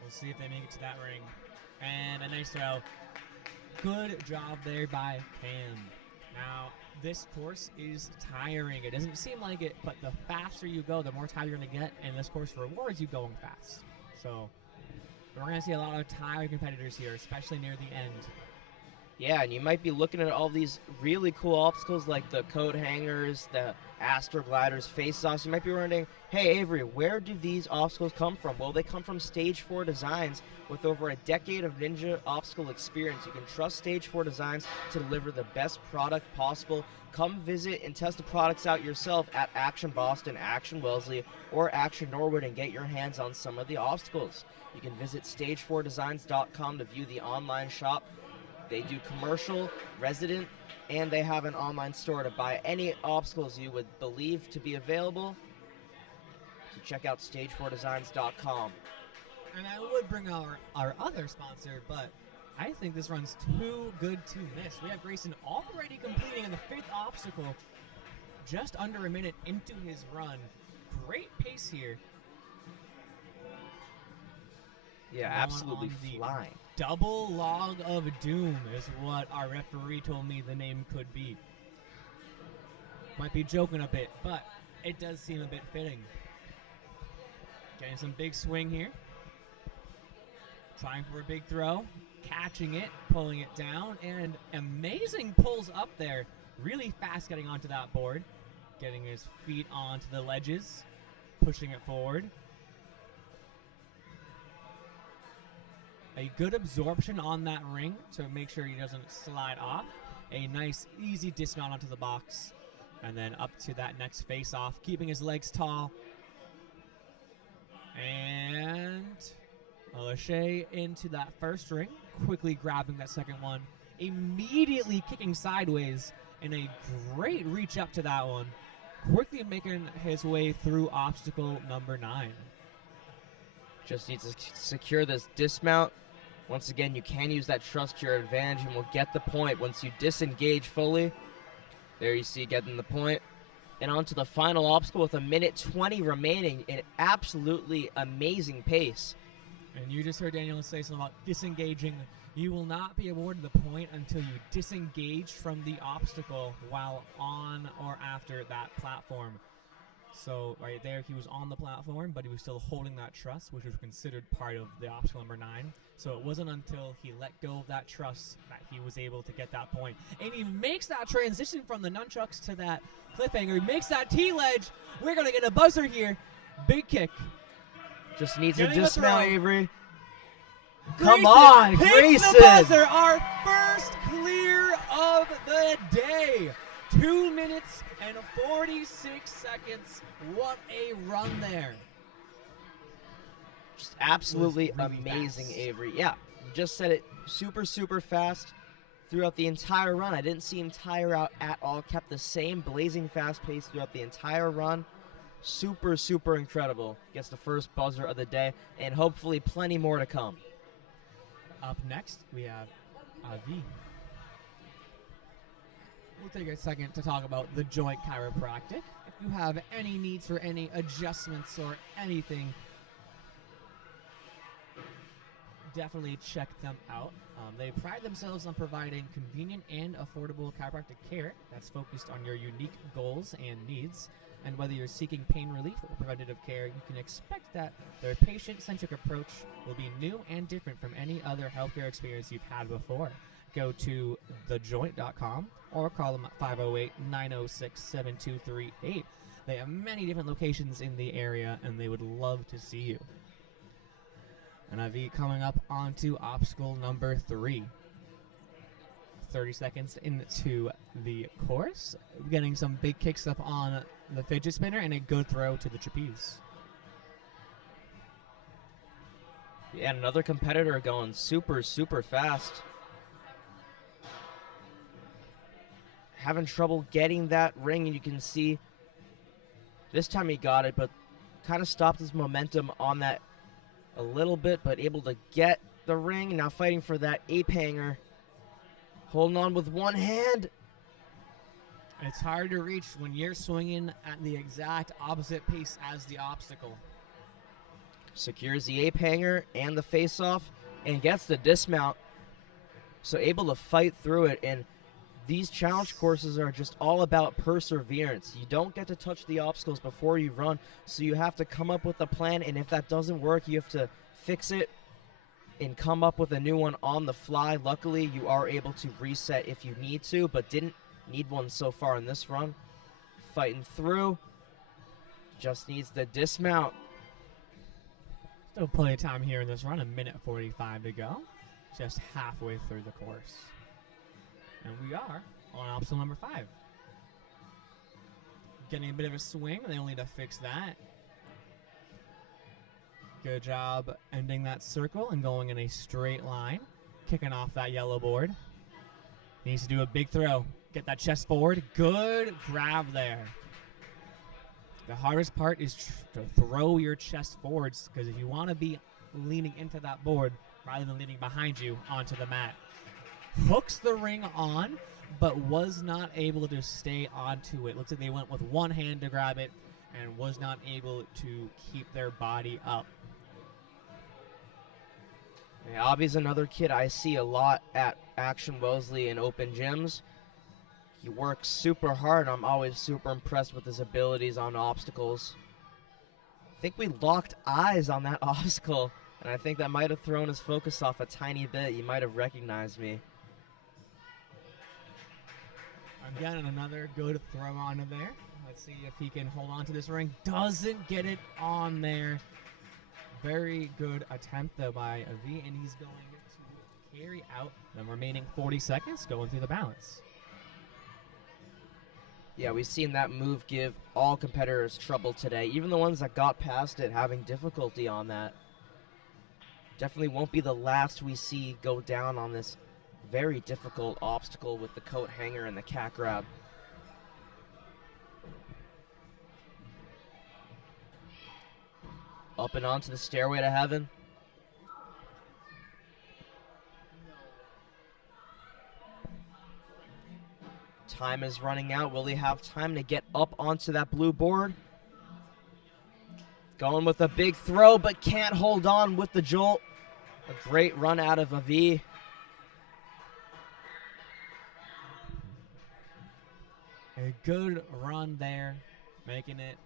We'll see if they make it to that ring. And a nice throw. Good job there by Cam. Now, This course is tiring. It doesn't seem like it, but the faster you go, the more time you're going to get, and this course rewards you going fast. So we're going to see a lot of tired competitors here, especially near the end. Yeah, and you might be looking at all these really cool obstacles like the coat hangers, the astro gliders, face-offs. You might be wondering, hey, Avery, where do these obstacles come from? Well, they come from Stage 4 Designs. With over a decade of Ninja obstacle experience, you can trust Stage 4 Designs to deliver the best product possible. Come visit and test the products out yourself at Action Boston, Action Wellesley, or Action Norwood and get your hands on some of the obstacles. You can visit stage4designs.com to view the online shop. They do commercial, resident, and they have an online store to buy any obstacles you would believe to be available. So check out stage4designs.com. And I would bring our other sponsor, but I think this run's too good to miss. We have Grayson already completing in the 5th obstacle, just under a minute into his run. Great pace here. Yeah, absolutely flying. Double log of doom is what our referee told me the name could be. Might be joking a bit, but it does seem a bit fitting. Getting some big swing here. Trying for a big throw. Catching it, pulling it down, and amazing pulls up there. Really fast getting onto that board. Getting his feet onto the ledges. Pushing it forward. A good absorption on that ring to make sure he doesn't slide off. A nice, easy dismount onto the box. And then up to that next face-off, keeping his legs tall. And Lachey into that first ring, quickly grabbing that second one. Immediately kicking sideways in a great reach up to that one. Quickly making his way through obstacle number 9. Just needs to secure this dismount. Once again, you can use that trust to your advantage and will get the point once you disengage fully. There you see getting the point. And on to the final obstacle with 1:20 remaining. An absolutely amazing pace. And you just heard Daniel say something about disengaging. You will not be awarded the point until you disengage from the obstacle while on or after that platform. So right there, he was on the platform, but he was still holding that truss, which was considered part of the obstacle number 9. So it wasn't until he let go of that truss that he was able to get that point. And he makes that transition from the nunchucks to that cliffhanger. He makes that T-ledge. We're going to get a buzzer here. Big kick. Just needs to dismount, Avery. Grayson Come on, hits Grayson! The buzzer, our first clear of the day. 2 minutes and 46 seconds. What a run there. Just absolutely really amazing, fast. Avery. Yeah, you just said it super, super fast throughout the entire run. I didn't see him tire out at all. Kept the same blazing fast pace throughout the entire run. Super, super incredible. Gets the first buzzer of the day, and hopefully plenty more to come. Up next, we have Avi. We'll take a second to talk about the joint chiropractic. If you have any needs for any adjustments or anything, definitely check them out. They pride themselves on providing convenient and affordable chiropractic care that's focused on your unique goals and needs. And whether you're seeking pain relief or preventative care, you can expect that their patient-centric approach will be new and different from any other healthcare experience you've had before. Go to thejoint.com or call them at 508-906-7238. They have many different locations in the area, and they would love to see you. And Avi coming up onto obstacle number 3. 30 seconds into the course, getting some big kicks up on the fidget spinner and a good throw to the trapeze. Yeah, another competitor going super, super fast. Having trouble getting that ring, and you can see this time he got it, but kind of stopped his momentum on that a little bit, but able to get the ring. Now fighting for that ape hanger. Holding on with one hand. It's hard to reach when you're swinging at the exact opposite pace as the obstacle. Secures the ape hanger and the face-off and gets the dismount. So able to fight through it, and These challenge courses are just all about perseverance. You don't get to touch the obstacles before you run, so you have to come up with a plan, and if that doesn't work, you have to fix it and come up with a new one on the fly. Luckily, you are able to reset if you need to, but didn't need one so far in this run. Fighting through. Just needs the dismount. Still plenty of time here in this run, 1:45 to go. Just halfway through the course. And we are on obstacle number 5. Getting a bit of a swing. They only need to fix that. Good job ending that circle and going in a straight line. Kicking off that yellow board. Needs to do a big throw. Get that chest forward. Good grab there. The hardest part is to throw your chest forwards, because if you want to be leaning into that board rather than leaning behind you onto the mat. Hooks the ring on, but was not able to stay onto it. Looks like they went with one hand to grab it and was not able to keep their body up. Yeah, Avi's another kid I see a lot at Action Wellesley and open gyms. He works super hard. I'm always super impressed with his abilities on obstacles. I think we locked eyes on that obstacle, and I think that might have thrown his focus off a tiny bit. He might have recognized me. Again, another good throw onto there. Let's see if he can hold on to this ring. Doesn't get it on there. Very good attempt, though, by Avi, and he's going to carry out the remaining 40 seconds going through the balance. Yeah, we've seen that move give all competitors trouble today. Even the ones that got past it having difficulty on that. Definitely won't be the last we see go down on this very difficult obstacle with the coat hanger and the cat grab. Up and onto the stairway to heaven. Time is running out. Will he have time to get up onto that blue board? Going with a big throw, but can't hold on with the jolt. A great run out of Avi. A good run there, making it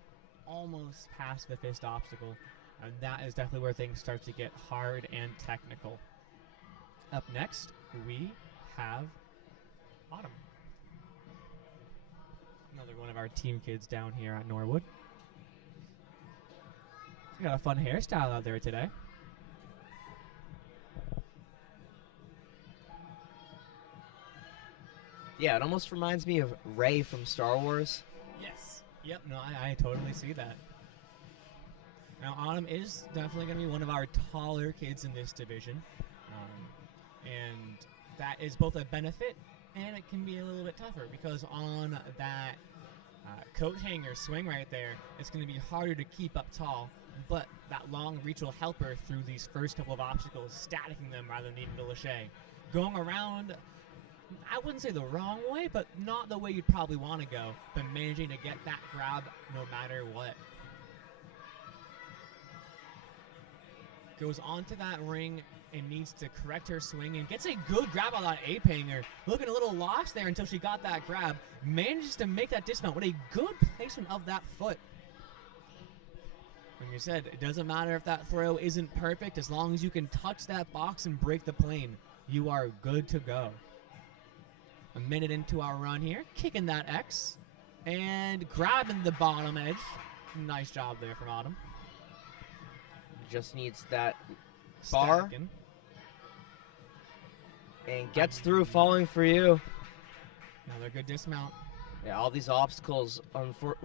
almost past the fist obstacle. And that is definitely where things start to get hard and technical. Up next, we have Autumn. Another one of our team kids down here at Norwood. We got a fun hairstyle out there today. Yeah, it almost reminds me of Rey from Star Wars. Yes. Yep, no, I totally see that. Now, Autumn is definitely going to be one of our taller kids in this division. And that is both a benefit and it can be a little bit tougher, because on that coat hanger swing right there, it's going to be harder to keep up tall, but that long reach will help her through these first couple of obstacles, staticking them rather than needing to lâcher. Going around, I wouldn't say the wrong way, but not the way you'd probably want to go, but managing to get that grab no matter what. Goes onto that ring and needs to correct her swing and gets a good grab on that ape hanger. Looking a little lost there until she got that grab. Manages to make that dismount. What a good placement of that foot. Like you said, it doesn't matter if that throw isn't perfect. As long as you can touch that box and break the plane, you are good to go. A minute into our run here. Kicking that X and grabbing the bottom edge. Nice job there from Autumn. Just needs that bar. Stacking. And gets through, falling for you. Another good dismount. Yeah, all these obstacles,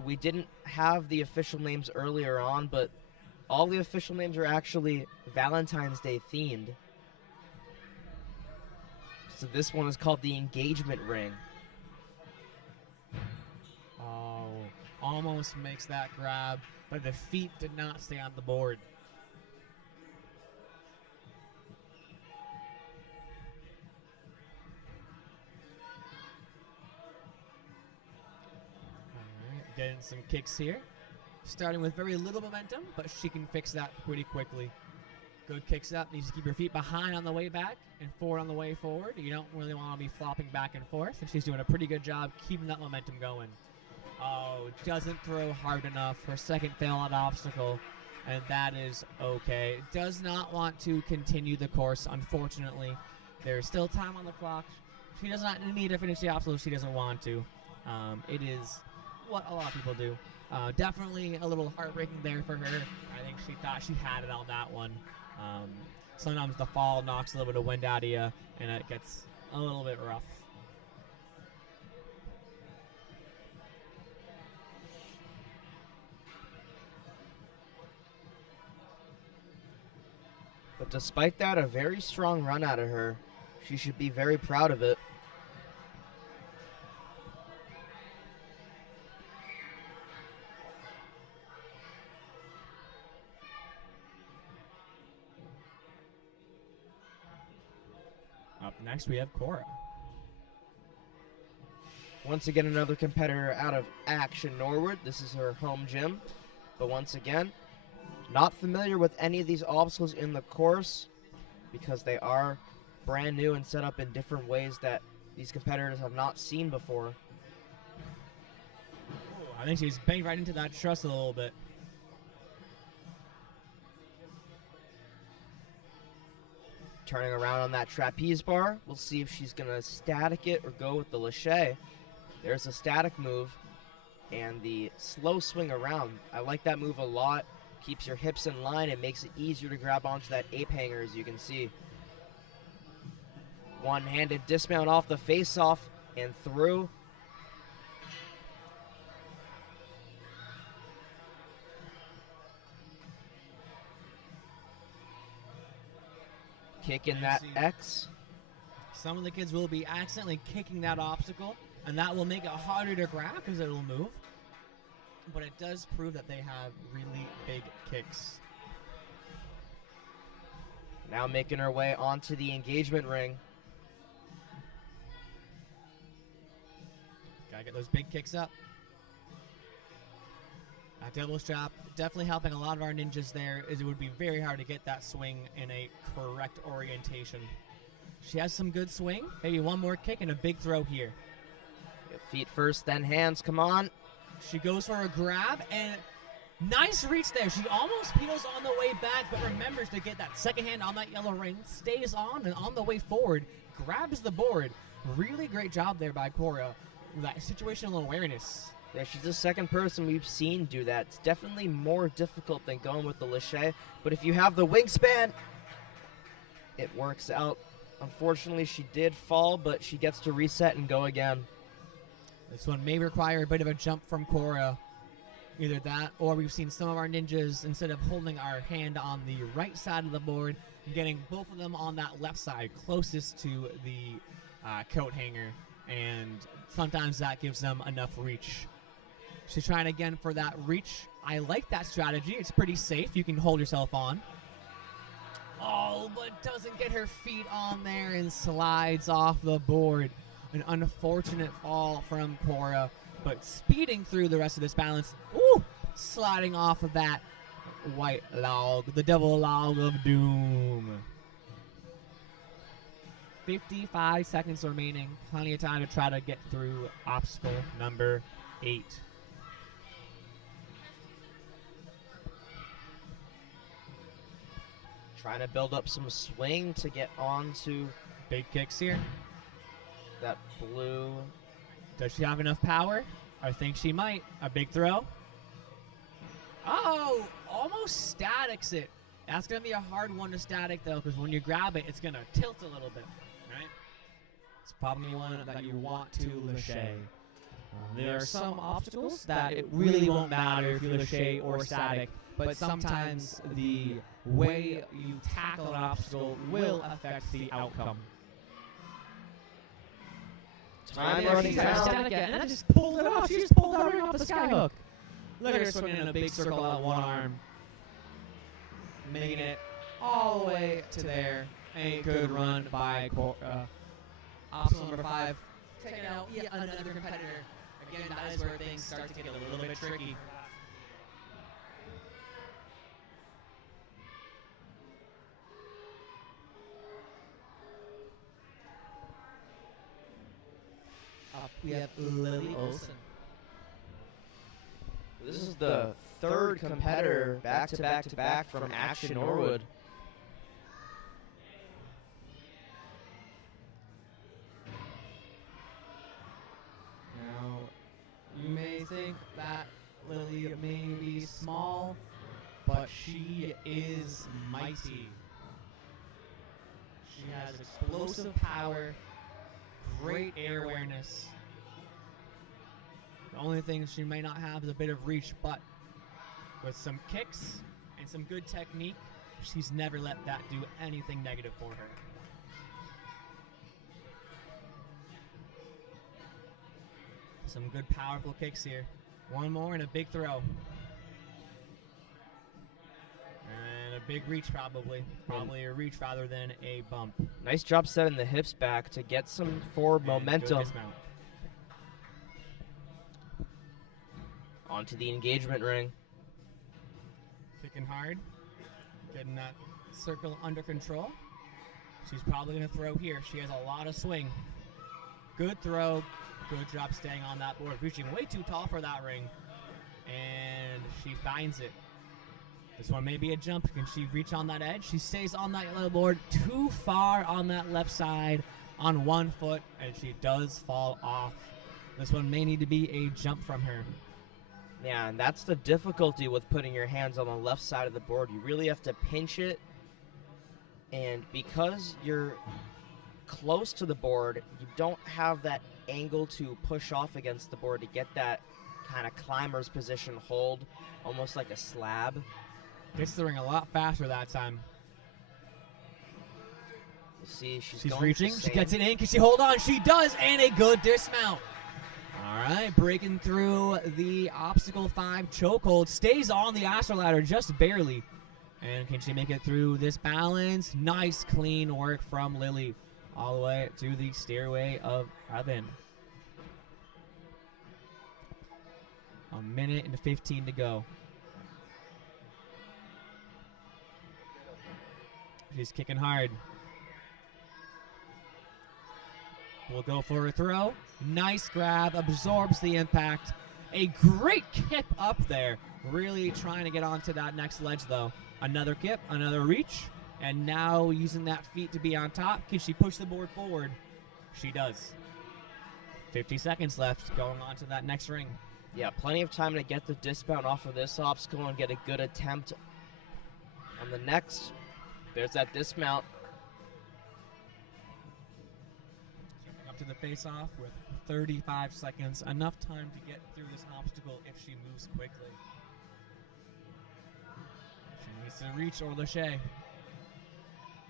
we didn't have the official names earlier on, but all the official names are actually Valentine's Day themed. So this one is called the engagement ring. Oh, almost makes that grab, but the feet did not stay on the board. Getting some kicks here. Starting with very little momentum, but she can fix that pretty quickly. Good kicks up. Needs to keep your feet behind on the way back and forward on the way forward. You don't really want to be flopping back and forth. And she's doing a pretty good job keeping that momentum going. Oh, doesn't throw hard enough. Her second fail on obstacle, and that is okay. Does not want to continue the course, unfortunately. There's still time on the clock. She does not need to finish the obstacle if she doesn't want to. It is what a lot of people do. Definitely a little heartbreaking there for her. I think she thought she had it on that one. Sometimes the fall knocks a little bit of wind out of you, and it gets a little bit rough. But despite that, a very strong run out of her. She should be very proud of it. Up next, we have Kora. Once again, another competitor out of action, Norwood. This is her home gym. But once again, not familiar with any of these obstacles in the course because they are brand new and set up in different ways that these competitors have not seen before. I think she's banged right into that truss a little bit. Turning around on that trapeze bar. We'll see if she's going to static it or go with the lache. There's a static move and the slow swing around. I like that move a lot. Keeps your hips in line and makes it easier to grab onto that ape hanger, as you can see. One-handed dismount off the face-off and through. Kicking that X. Some of the kids will be accidentally kicking that obstacle, and that will make it harder to grab because it'll move. But it does prove that they have really big kicks. Now making her way onto the engagement ring. Gotta get those big kicks up. That double strap definitely helping a lot of our ninjas there, as it would be very hard to get that swing in a correct orientation. She has some good swing. Maybe one more kick and a big throw here. Feet first, then hands. Come on. She goes for a grab, and nice reach there. She almost peels on the way back, but remembers to get that second hand on that yellow ring, stays on, and on the way forward, grabs the board. Really great job there by Kora with that situational awareness. Yeah, she's the second person we've seen do that. It's definitely more difficult than going with the lache, but if you have the wingspan, it works out. Unfortunately, she did fall, but she gets to reset and go again. This one may require a bit of a jump from Kora. Either that, or we've seen some of our ninjas, instead of holding our hand on the right side of the board, getting both of them on that left side, closest to the coat hanger, and sometimes that gives them enough reach. She's trying again for that reach. I like that strategy. It's pretty safe. You can hold yourself on. Oh, but doesn't get her feet on there and slides off the board. An unfortunate fall from Kora, but speeding through the rest of this balance. Ooh, sliding off of that white log, the double log of doom. 55 seconds remaining. Plenty of time to try to get through obstacle number 8. Trying to build up some swing to get onto Big kicks here. that blue. Does she have enough power? I think she might. A big throw. Oh, almost statics it. That's going to be a hard one to static, though, because when you grab it, it's going to tilt a little bit, right? It's probably one that you want to lache. There are some obstacles that it really won't matter if you lache or static, but sometimes the way you tackle an obstacle will affect the outcome. Time There running she tried down. static again, and then just pulled it off. She just pulled that ring off the skyhook. Look at her swinging in a big circle on one arm. Making it all the way to there. A good run by Kora. Obstacle number 5. Taking out yet another competitor. Again, that is where things start to get a little bit tricky. we have Lily Olsen. This is the third competitor back-to-back-to-back from Action Norwood. Now, you may think that Lily may be small, but she is mighty. She has explosive power, great air awareness. The only thing she may not have is a bit of reach, but with some kicks and some good technique, she's never let that do anything negative for her. Some good powerful kicks here. One more and a big throw. And a big reach probably. Probably a reach rather than a bump. Nice job setting the hips back to get some forward momentum. Good dismount. Onto the engagement ring. Kicking hard. Getting that circle under control. She's probably going to throw here. She has a lot of swing. Good throw. Good job staying on that board. Reaching way too tall for that ring. And she finds it. This one may be a jump. Can she reach on that edge? She stays on that yellow board too far on that left side on one foot, and she does fall off. This one may need to be a jump from her. Yeah, and that's the difficulty with putting your hands on the left side of the board. You really have to pinch it, and because you're close to the board, you don't have that angle to push off against the board to get that kind of climber's position hold, almost like a slab. Gets the ring a lot faster that time. You see, she's reaching. She gets it in. Can she hold on? She does, and a good dismount. All right, breaking through the obstacle 5 chokehold. Stays on the astro ladder just barely. And can she make it through this balance? Nice, clean work from Lily. All the way to the stairway of heaven. A minute and 15 to go. She's kicking hard. We'll go for a throw. Nice grab, absorbs the impact. A great kip up there. Really trying to get onto that next ledge, though. Another kip, another reach, and now using that feet to be on top. Can she push the board forward? She does. 50 seconds left, going on to that next ring. Yeah, plenty of time to get the dismount off of this obstacle and get a good attempt on the next. There's that dismount. Up to the face-off with 35 seconds. Enough time to get through this obstacle if she moves quickly. She needs to reach or lâcher.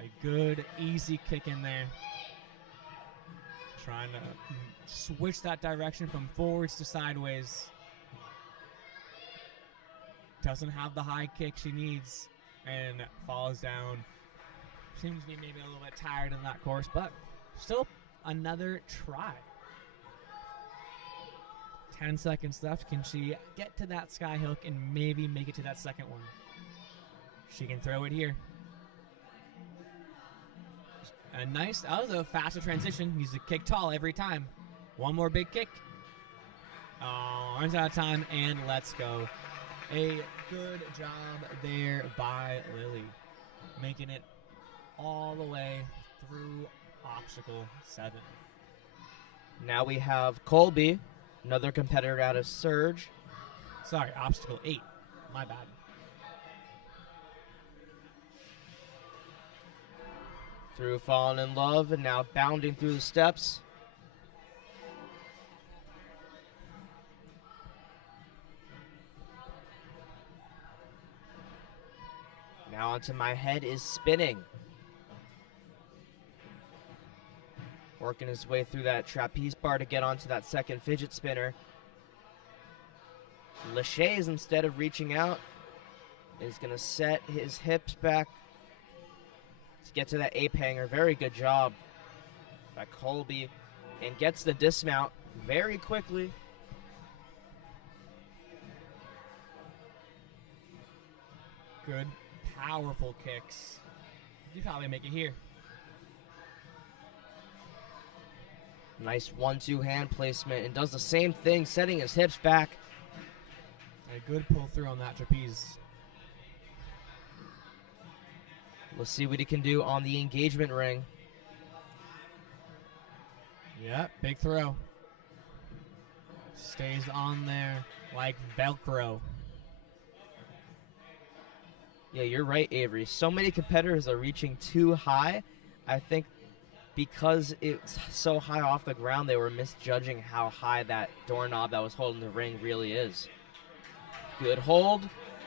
A good, easy kick in there. Trying to switch that direction from forwards to sideways. Doesn't have the high kick she needs and falls down. Seems to be maybe a little bit tired in that course, but still another try. 10 seconds left. Can she get to that sky hook and maybe make it to that second one? She can throw it here. A nice, that was a faster transition. Needs to kick tall every time. One more big kick. Oh, runs out of time, and let's go. A good job there by Lily. Making it all the way through obstacle 7. Now we have Colby, another competitor out of Surge. Sorry, obstacle 8. My bad. Through Falling in Love and now bounding through the steps. Now onto My Head is Spinning. Working his way through that trapeze bar to get onto that second fidget spinner. Lachey's, instead of reaching out, is going to set his hips back to get to that ape hanger. Very good job by Colby, and gets the dismount very quickly. Good, powerful kicks. You probably make it here. Nice 1-2 hand placement, and does the same thing, setting his hips back. A good pull through on that trapeze. Let's see what he can do on the engagement ring. Yep, big throw. Stays on there like Velcro. Yeah, you're right, Avery. So many competitors are reaching too high. I think because it's so high off the ground, they were misjudging how high that doorknob that was holding the ring really is. Good hold,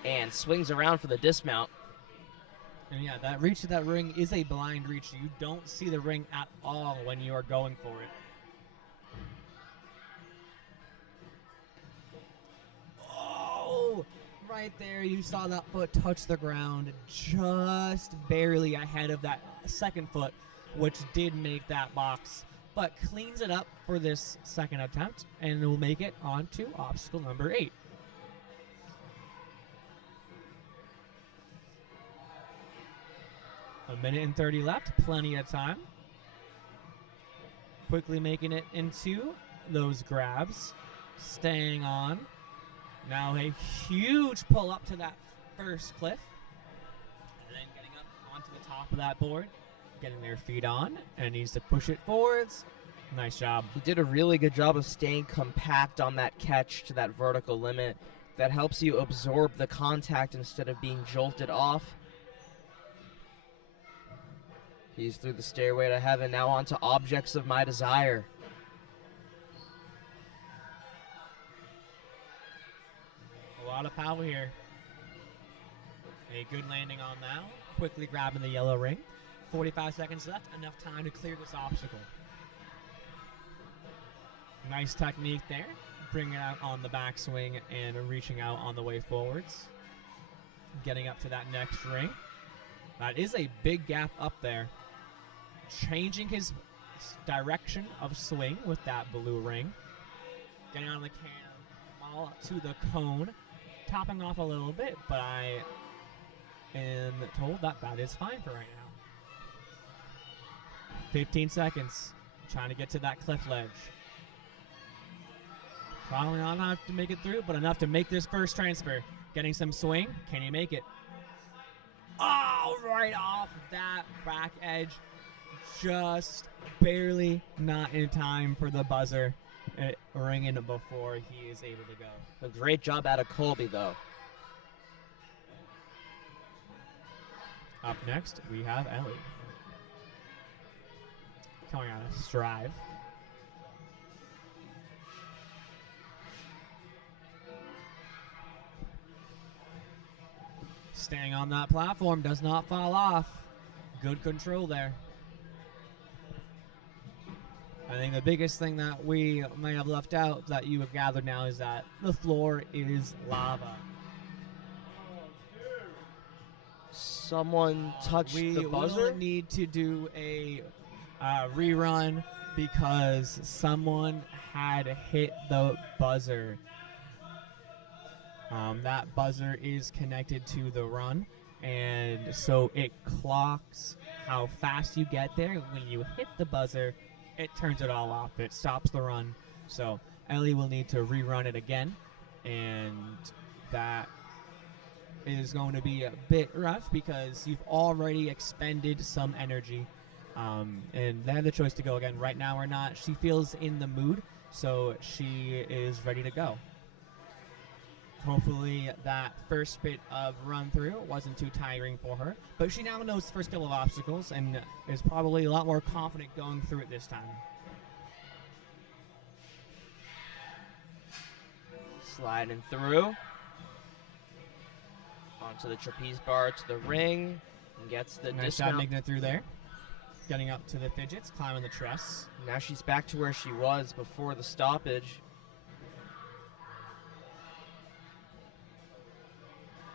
and swings around for the dismount. And yeah, that reach to that ring is a blind reach. You don't see the ring at all when you are going for it. Oh, right there, you saw that foot touch the ground just barely ahead of that second foot, which did make that box, but cleans it up for this second attempt, and will make it on to obstacle number 8. A minute and 30 left, plenty of time. Quickly making it into those grabs, staying on. Now a huge pull up to that first cliff, and then getting up onto the top of that board, getting their feet on, and needs to push it forwards. Nice job. He did a really good job of staying compact on that catch to that vertical limit. That helps you absorb the contact instead of being jolted off. He's through the stairway to heaven, now on to Objects of My Desire. A lot of power here. A good landing on now. Quickly grabbing the yellow ring. 45 seconds left, enough time to clear this obstacle. Nice technique there. Bringing it out on the backswing and reaching out on the way forwards. Getting up to that next ring. That is a big gap up there. Changing his direction of swing with that blue ring. Getting on the cam, all to the cone. Topping off a little bit, but I am told that that is fine for right now. 15 seconds. Trying to get to that cliff ledge. Probably not enough to make it through, but enough to make this first transfer. Getting some swing. Can he make it? Oh, right off that back edge. Just barely not in time for the buzzer ringing before he is able to go. A great job out of Colby, though. Up next, we have Ellie. Coming out of Strive. Staying on that platform, does not fall off. Good control there. I think the biggest thing that we may have left out that you have gathered now is that the floor is lava. Someone touched the buzzer? We will need to do a rerun because someone had hit the buzzer. That buzzer is connected to the run, and so it clocks how fast you get there. When you hit the buzzer, it turns it all off. It stops the run. So Ellie will need to rerun it again, and that is going to be a bit rough because you've already expended some energy, and they have the choice to go again right now or not. She feels in the mood, so she is ready to go. Hopefully that first bit of run through wasn't too tiring for her, but she now knows the first couple of obstacles and is probably a lot more confident going through it this time. Sliding through. Onto the trapeze bar, to the ring, and gets the Nice job dismount. making it through there. Getting up to the fidgets, climbing the truss. Now she's back to where she was before the stoppage.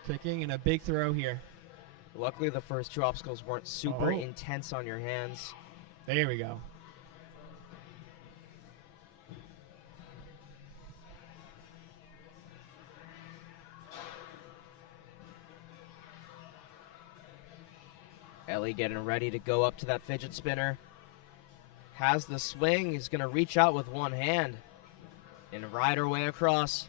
Kicking and a big throw here. Luckily, the first two obstacles weren't super Oh. intense on your hands. There we go. Ellie getting ready to go up to that fidget spinner. has the swing. He's going to reach out with one hand and ride her way across.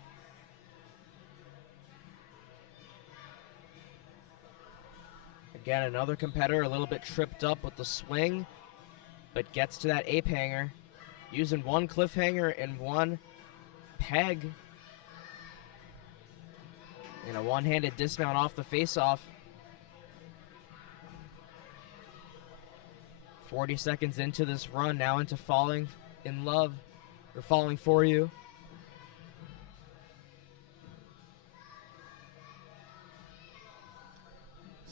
Again, another competitor a little bit tripped up with the swing, but gets to that ape hanger, using one cliffhanger and one peg. And a one-handed dismount off the face-off. 40 seconds into this run, now into falling in love, or falling for you.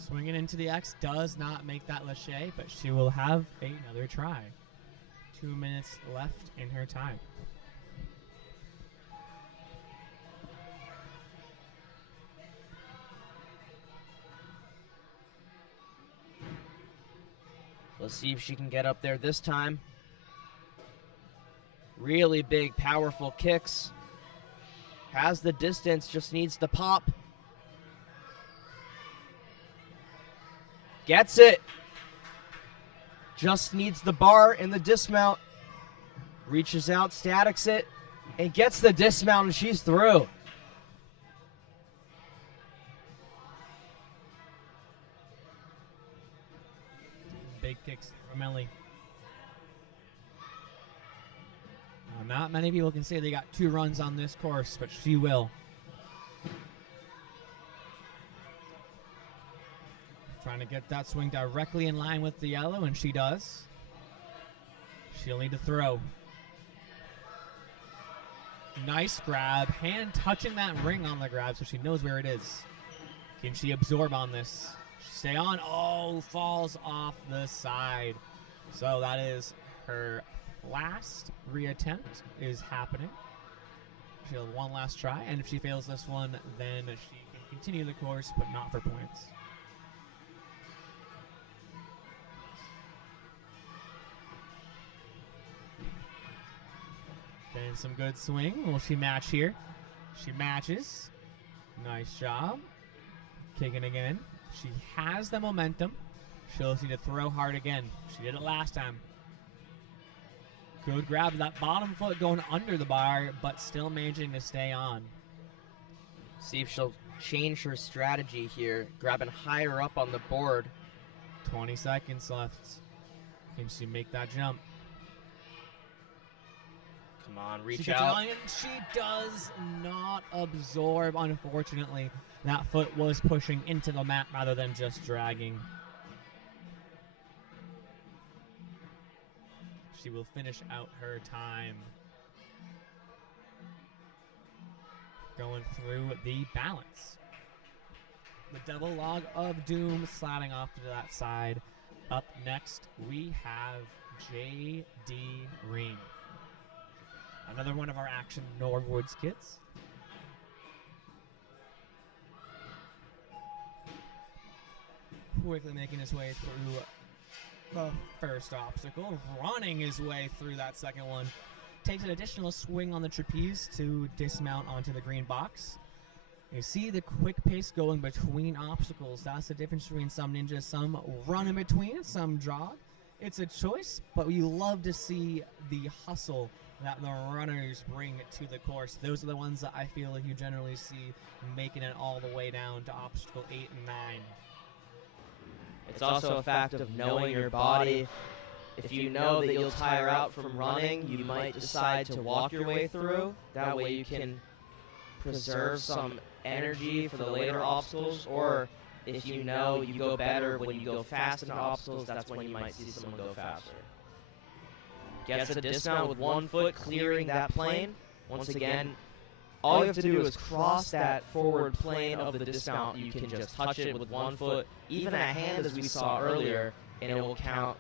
Swinging into the X does not make that lache, but she will have another try. 2 minutes left in her time. Let's see if she can get up there this time. Really big, powerful kicks. Has the distance, just needs the pop. Gets it. Just needs the bar and the dismount. Reaches out, statics it, and gets the dismount, and she's through. Big kicks from Ellie. Not many people can say they got 2 runs on this course, but she will. Trying to get that swing directly in line with the yellow, and she does. She'll need to throw. Nice grab. Hand touching that ring on the grab so she knows where it is. Can she absorb on this? Stay on. Oh, falls off the side. So that is her last reattempt is happening. She'll have one last try, and if she fails this one, then she can continue the course, but not for points. Then some good swing. Will she match here? She matches. Nice job. Kicking again. She has the momentum. She'll just need to throw hard again. She did it last time. Good grab. That bottom foot going under the bar, but still managing to stay on. See if she'll change her strategy here, grabbing higher up on the board. 20 seconds left. Can she make that jump? Come on, reach She gets out. on, and she does not absorb, unfortunately. That foot was pushing into the mat rather than just dragging. She will finish out her time. Going through the balance. The double log of doom sliding off to that side. Up next, we have J.D. Ream. Another one of our Action Norwood's kids. Quickly making his way through the first obstacle, running his way through that second one. Takes an additional swing on the trapeze to dismount onto the green box. You see the quick pace going between obstacles. That's the difference between some ninjas. Some run in between, some jog. It's a choice, but we love to see the hustle that the runners bring to the course. Those are the ones that I feel like you generally see making it all the way down to obstacle 8 and 9. It's also a fact of knowing your body. If you know that you'll tire out from running, you might decide to walk your way through. That way you can preserve some energy for the later obstacles. Or if you know you go better when you go fast into obstacles, that's when you might see someone go faster. Gets a dismount with one foot, clearing that plane. Once again, all you have to do is cross that forward plane of the dismount. You can just touch it with one foot, even a hand as we saw earlier, and it will count.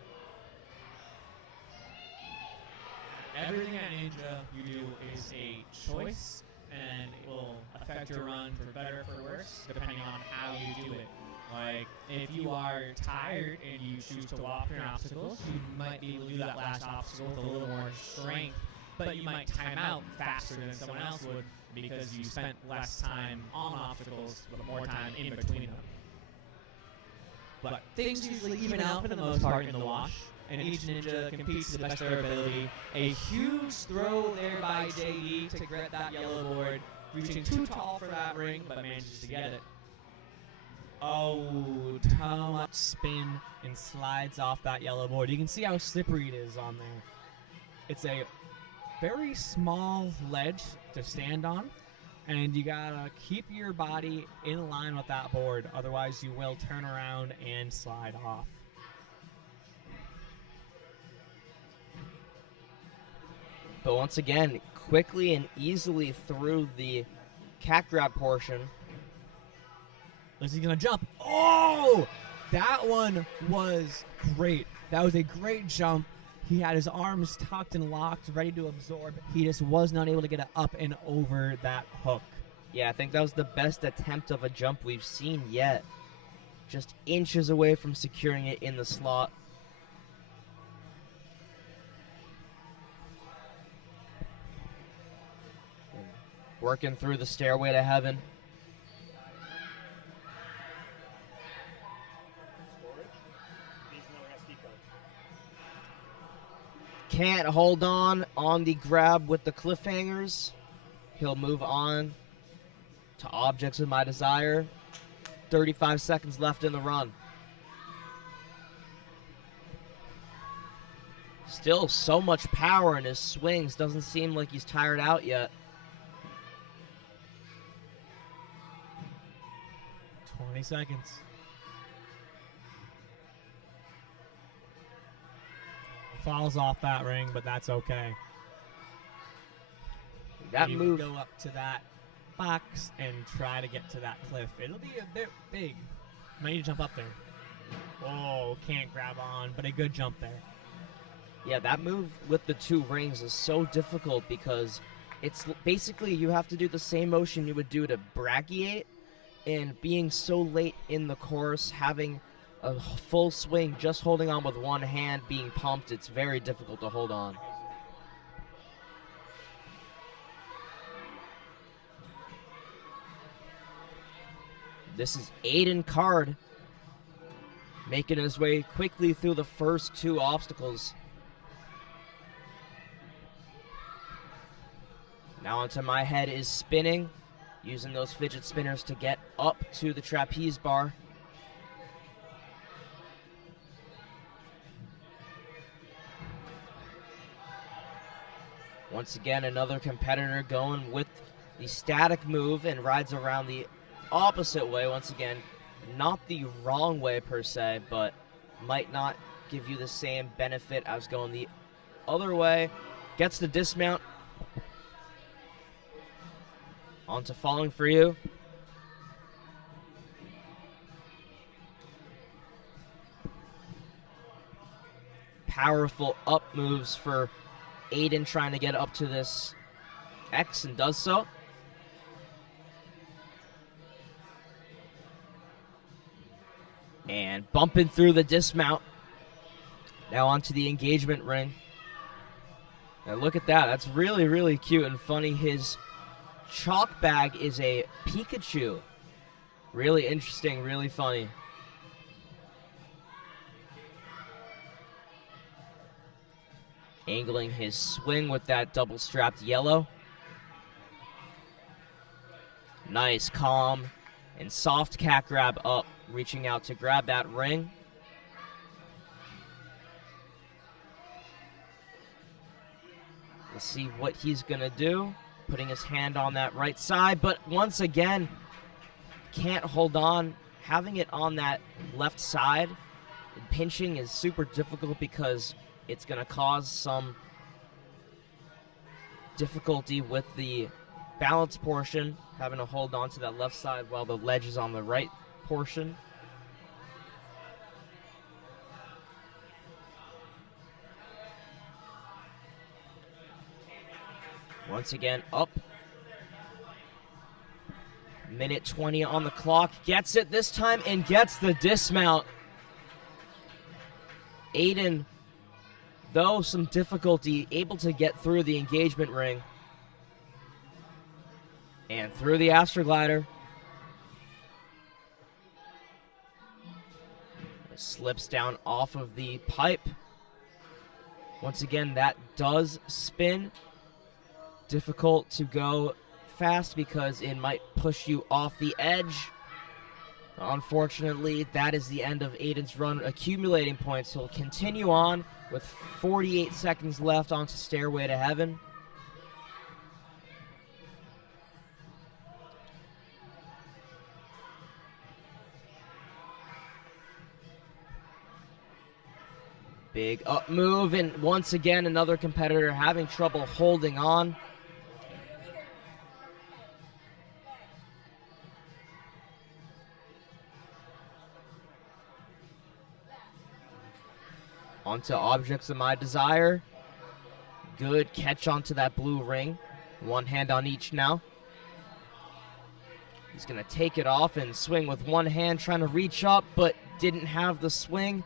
Everything at Ninja you do is a choice, and it will affect your run for better or for worse, depending on how you do it. Like, if you are tired and you choose to walk through obstacles, you might be able to do that last obstacle with a little more strength, but you might time out faster than someone else would because you spent less time on obstacles, but more time in between them. But things usually even out for the most part in the wash. and each ninja competes to the best of their ability. A huge throw there by JD to get that yellow board, reaching too tall for that ring, but manages to get it. Oh, too much spin and slides off that yellow board. You can see how slippery it is on there. It's a very small ledge to stand on, and you gotta keep your body in line with that board, otherwise you will turn around and slide off. But once again, quickly and easily through the cat grab portion. Is he gonna jump? Oh! That one was great. That was a great jump. He had his arms tucked and locked, ready to absorb. He just was not able to get it up and over that hook. Yeah, I think that was the best attempt of a jump we've seen yet. Just inches away from securing it in the slot. Working through the stairway to heaven. Can't hold on the grab with the cliffhangers. He'll move on to objects of my desire. 35 seconds left in the run. Still so much power in his swings. Doesn't seem like he's tired out yet. 20 seconds. Falls off that ring, but that's okay. That you move. Go up to that box and try to get to that cliff. It'll be a bit big. Might need to jump up there. Oh, can't grab on, but a good jump there. Yeah, that move with the two rings is so difficult because it's basically you have to do the same motion you would do to brachiate, and being so late in the course, having a full swing, just holding on with one hand, being pumped, it's very difficult to hold on. This is Aiden Card making his way quickly through the first two obstacles. Now onto my head is spinning, using those fidget spinners to get up to the trapeze bar. Once again, another competitor going with the static move and rides around the opposite way. Once again, not the wrong way per se, but might not give you the same benefit as going the other way. Gets the dismount. Onto falling for you. Powerful up moves for Aiden trying to get up to this X and does so. And bumping through the dismount. Now onto the engagement ring. Now look at that. That's really, really cute and funny. His chalk bag is a Pikachu. Really interesting, really funny. Angling his swing with that double-strapped yellow. Nice, calm, and soft cat grab up, reaching out to grab that ring. Let's see what he's gonna do. Putting his hand on that right side, but once again, can't hold on. Having it on that left side, pinching is super difficult because it's going to cause some difficulty with the balance portion, having to hold on to that left side while the ledge is on the right portion. Once again, up. Minute 20 on the clock. Gets it this time and gets the dismount. Aiden, though some difficulty, able to get through the engagement ring. And through the Astroglider. Slips down off of the pipe. Once again, that does spin. Difficult to go fast because it might push you off the edge. Unfortunately, that is the end of Aiden's run, accumulating points. He'll continue on with 48 seconds left onto Stairway to Heaven. Big up move, and once again, another competitor having trouble holding on. Onto Objects of My Desire. Good catch onto that blue ring. One hand on each now. He's going to take it off and swing with one hand, trying to reach up, but didn't have the swing.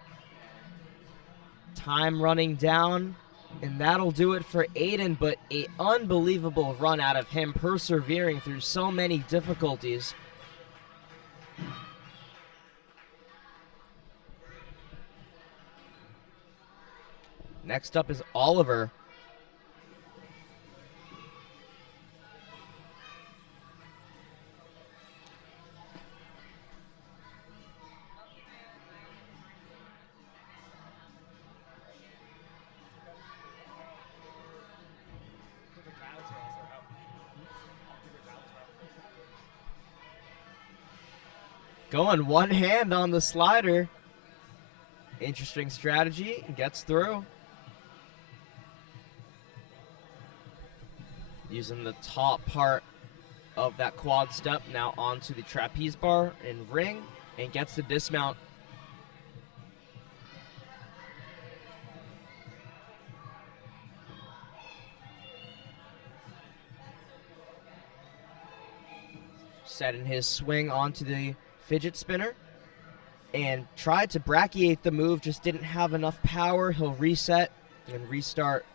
Time running down, and that'll do it for Aiden, but an unbelievable run out of him, persevering through so many difficulties. Next up is Oliver. Going one hand on the slider. Interesting strategy. Gets through. Using the top part of that quad step now onto the trapeze bar and ring, and gets the dismount. Setting his swing onto the fidget spinner and tried to brachiate the move, just didn't have enough power. He'll reset and restart.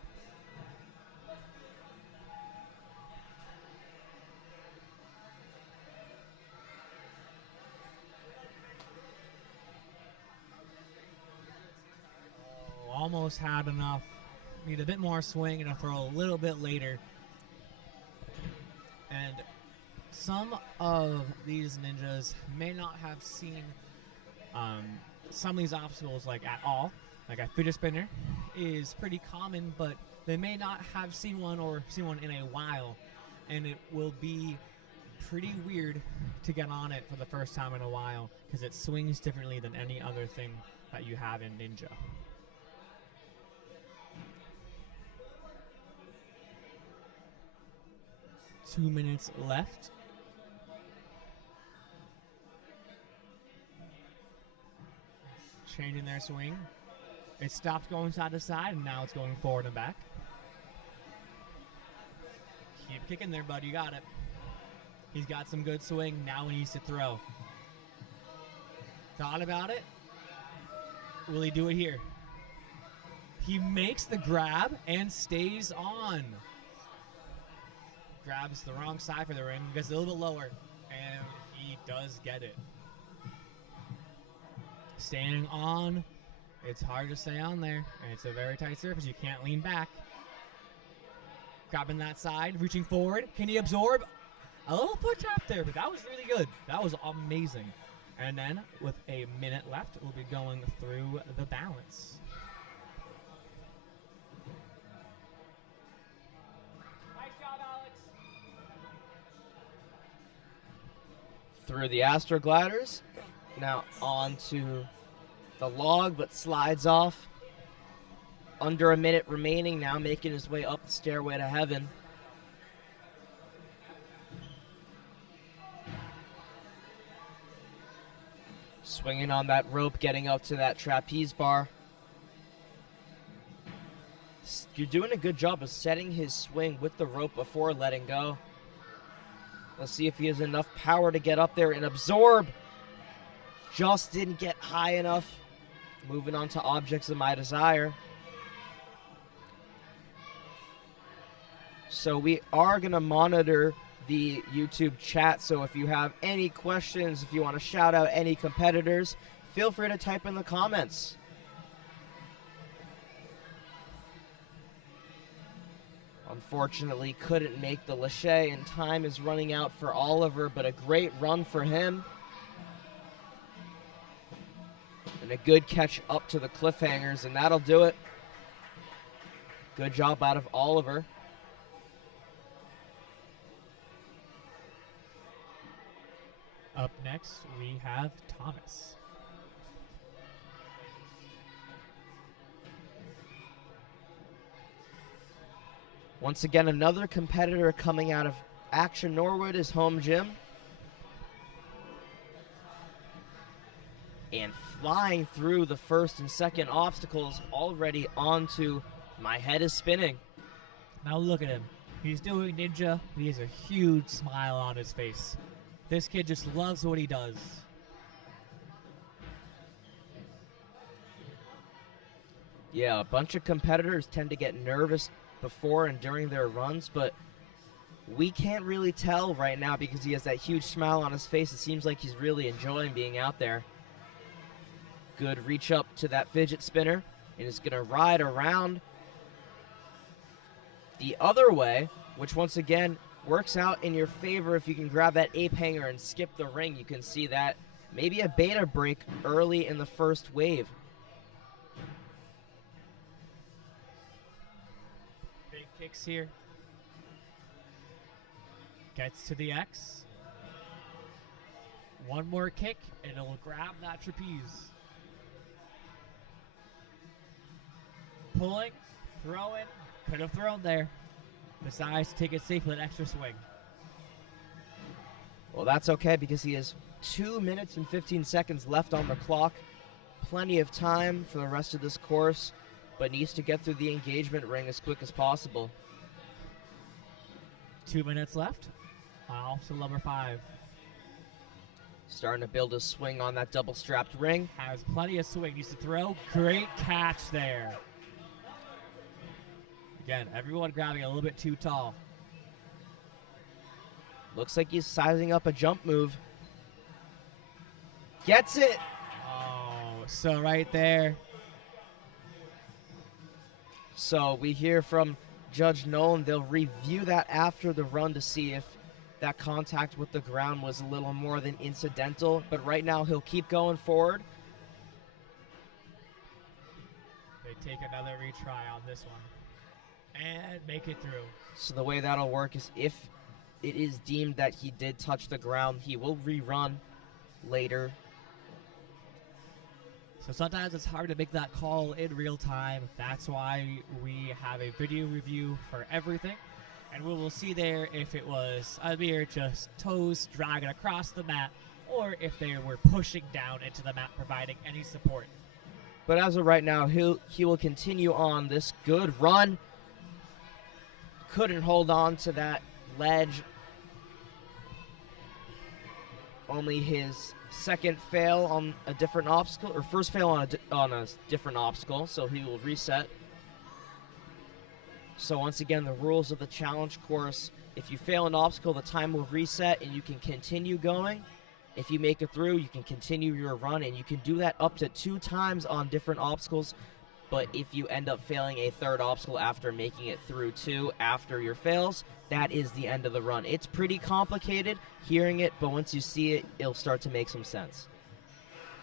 Almost had enough. Need a bit more swing and a throw a little bit later. And some of these ninjas may not have seen some of these obstacles like at all. Like a fidget spinner is pretty common, but they may not have seen one or seen one in a while. And it will be pretty weird to get on it for the first time in a while because it swings differently than any other thing that you have in Ninja. Two minutes left. Changing their swing. It stopped going side to side, and now it's going forward and back. Keep kicking there, bud. You got it. He's got some good swing. Now he needs to throw. Thought about it. Will he do it here? He makes the grab and stays on. Grabs the wrong side for the ring, gets a little bit lower, and he does get it. Staying on, it's hard to stay on there, and it's a very tight surface. You can't lean back. Grabbing that side, reaching forward. Can he absorb? A little foot tap there, but that was really good. That was amazing. And then, with a minute left, we'll be going through the balance. Through the Astro Gliders, now onto the log, but slides off. Under a minute remaining, now making his way up the Stairway to Heaven. Swinging on that rope, getting up to that trapeze bar. You're doing a good job of setting his swing with the rope before letting go. Let's see if he has enough power to get up there and absorb. Just didn't get high enough. Moving on to Objects of My Desire. So we are going to monitor the YouTube chat. So if you have any questions, if you want to shout out any competitors, feel free to type in the comments. Unfortunately, couldn't make the Lachey, and time is running out for Oliver, but a great run for him. And a good catch up to the cliffhangers, and that'll do it. Good job out of Oliver. Up next, we have Thomas. Once again, another competitor coming out of Action Norwood, his home gym. And flying through the first and second obstacles, already onto My Head is Spinning. Now look at him. He's doing ninja, but he has a huge smile on his face. This kid just loves what he does. Yeah, a bunch of competitors tend to get nervous before and during their runs, but we can't really tell right now because he has that huge smile on his face. It seems like he's really enjoying being out there. Good reach up to that fidget spinner, and it's going to ride around the other way, which once again works out in your favor if you can grab that ape hanger and skip the ring. You can see that. Maybe a beta break early in the first wave. Big kicks here. Gets to the X. One more kick, and it'll grab that trapeze. Pulling, throwing, could have thrown there. Decides to take it safe with an extra swing. Well, that's okay because he has 2 minutes and 15 seconds left on the clock. Plenty of time for the rest of this course, but needs to get through the engagement ring as quick as possible. 2 minutes left. Off to number 5. Starting to build a swing on that double-strapped ring. Has plenty of swing. Needs to throw. Great catch there. Again, everyone grabbing a little bit too tall. Looks like he's sizing up a jump move. Gets it! Oh, so right there. So we hear from Judge Nolan. They'll review that after the run to see if that contact with the ground was a little more than incidental. But right now he'll keep going forward. They take another retry on this one. And make it through. So the way that'll work is if it is deemed that he did touch the ground, he will rerun later. So sometimes it's hard to make that call in real time. That's why we have a video review for everything. And we will see there if it was a mere just toes dragging across the mat or if they were pushing down into the mat, providing any support. But as of right now, he will continue on this good run. Couldn't hold on to that ledge. Only his second fail on a different obstacle, or first fail on a different obstacle, so he will reset. So once again, the rules of the challenge course: if you fail an obstacle, the time will reset and you can continue going. If you make it through, you can continue your run, and you can do that up to 2 times on different obstacles. But if you end up failing a third obstacle after making it through 2 after your fails, that is the end of the run. It's pretty complicated hearing it, but once you see it, it'll start to make some sense.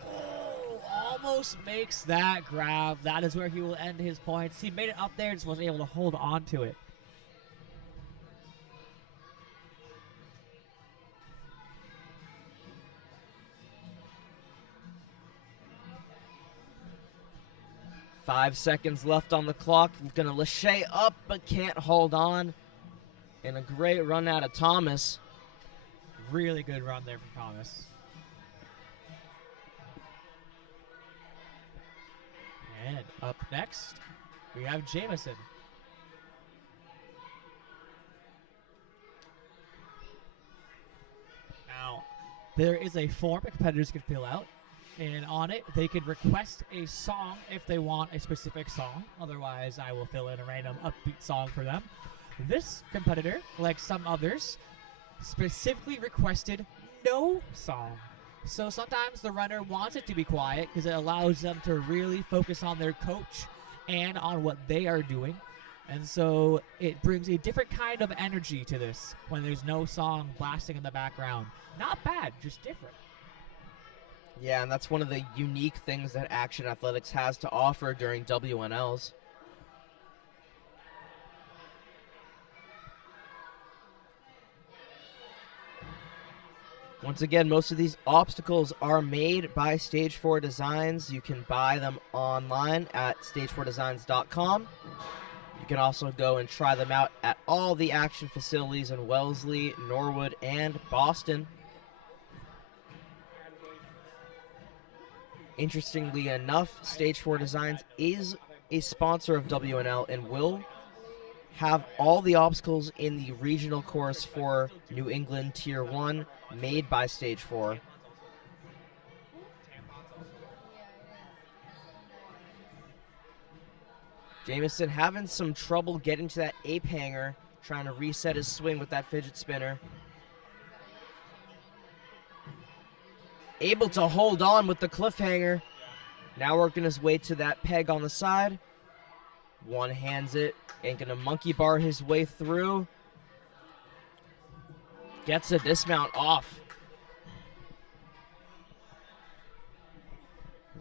Oh, almost makes that grab. That is where he will end his points. He made it up there, just wasn't able to hold on to it. Five seconds left on the clock. Gonna Lachey up, but can't hold on. And a great run out of Thomas. Really good run there from Thomas. And up next, we have Jameson. Now, there is a form that competitors can fill out. And on it, they can request a song if they want a specific song. Otherwise, I will fill in a random upbeat song for them. This competitor, like some others, specifically requested no song. So sometimes the runner wants it to be quiet because it allows them to really focus on their coach and on what they are doing. And so it brings a different kind of energy to this when there's no song blasting in the background. Not bad, just different. Yeah, and that's one of the unique things that Action Athletics has to offer during WNLs. Once again, most of these obstacles are made by Stage 4 Designs. You can buy them online at stage4designs.com. You can also go and try them out at all the Action facilities in Wellesley, Norwood, and Boston. Interestingly enough, Stage 4 Designs is a sponsor of WNL and will have all the obstacles in the regional course for New England Tier 1 made by Stage 4. Jameson having some trouble getting to that ape hanger, trying to reset his swing with that fidget spinner. Able to hold on with the cliffhanger. Now working his way to that peg on the side. One hands it and gonna monkey bar his way through. Gets a dismount off.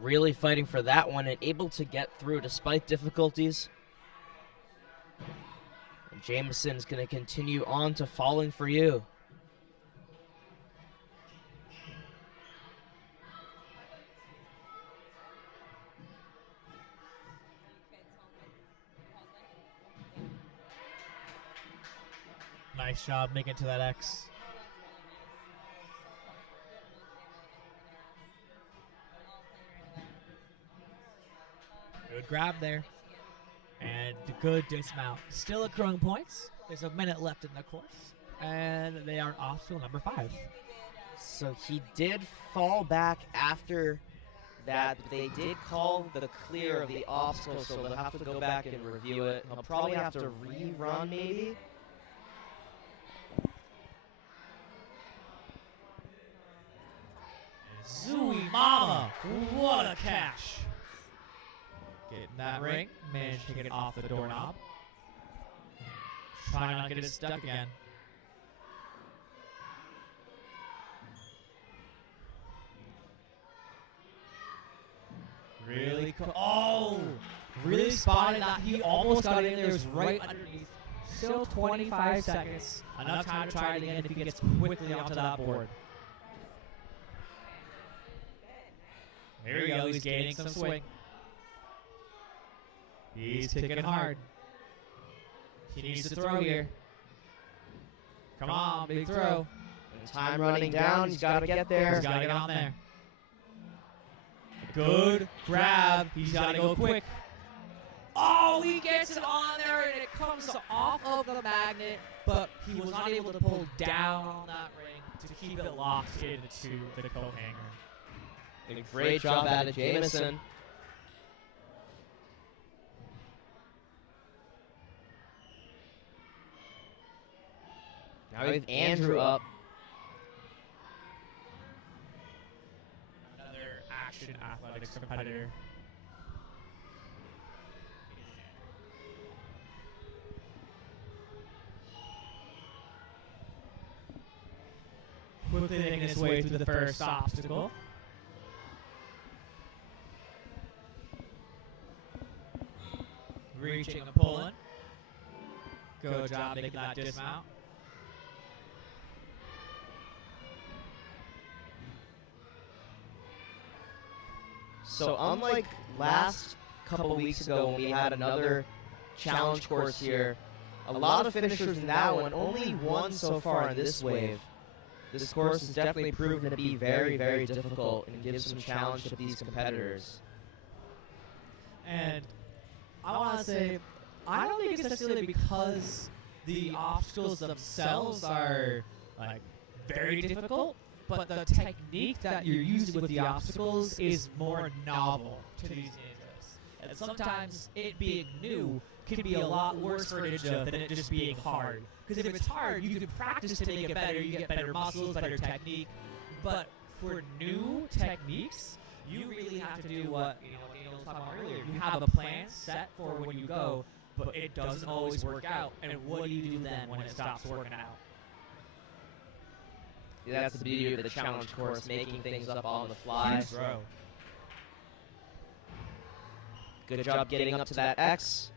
Really fighting for that one and able to get through despite difficulties. And Jameson's gonna continue on to Falling for You. Nice job making it to that X. Good grab there. And good dismount. Still accruing points. There's a minute left in the course. And they are off to number 5. So he did fall back after that, but they did call the clear of the obstacle, so they'll have to go back and review it. He'll probably have to rerun maybe. Zooey Mama, what a catch. Getting that ring, managed to get it off the doorknob. Trying not to get it stuck again. Really cool. Oh! Really spotted that. He almost got in there. It was right underneath. Still 25 seconds. Enough time to try it again if he gets quickly onto that board. Here we go. He's gaining some swing. He's kicking hard. He needs to throw here. Come on, big throw. And time running down. He's got to get there. He's got to get on there. Good grab. He's got to go quick. Oh, he gets it on there, and it comes off of the magnet, but he was not able to pull down on that ring to keep it locked into the coat hanger. A great job out of Jameson. Now we have Andrew up. Another Action Athletics competitor. Quickly making his way through the first obstacle. Reaching and pulling. Good job making that dismount. So unlike last couple weeks ago when we had another challenge course here, a lot of finishers in that one, only one so far in this wave. This course has definitely proven to be very, very difficult and gives some challenge to these competitors. And I want to say, I don't think it's necessarily because the obstacles themselves are like very difficult, but the technique that you're using with the obstacles is more novel to these ninjas. And sometimes it being new can be a lot worse for a ninja than it just being hard. Because if it's hard, you can practice to make it better, you get better muscles, better technique. But for new techniques, you really have to do what Daniel was talking about earlier. You have a plan set for when you go. but it doesn't always work out. And what do you do then when it stops working out? Yeah, that's the beauty of the challenge course, making things up on the fly. Huge throw. Good job getting up to that X.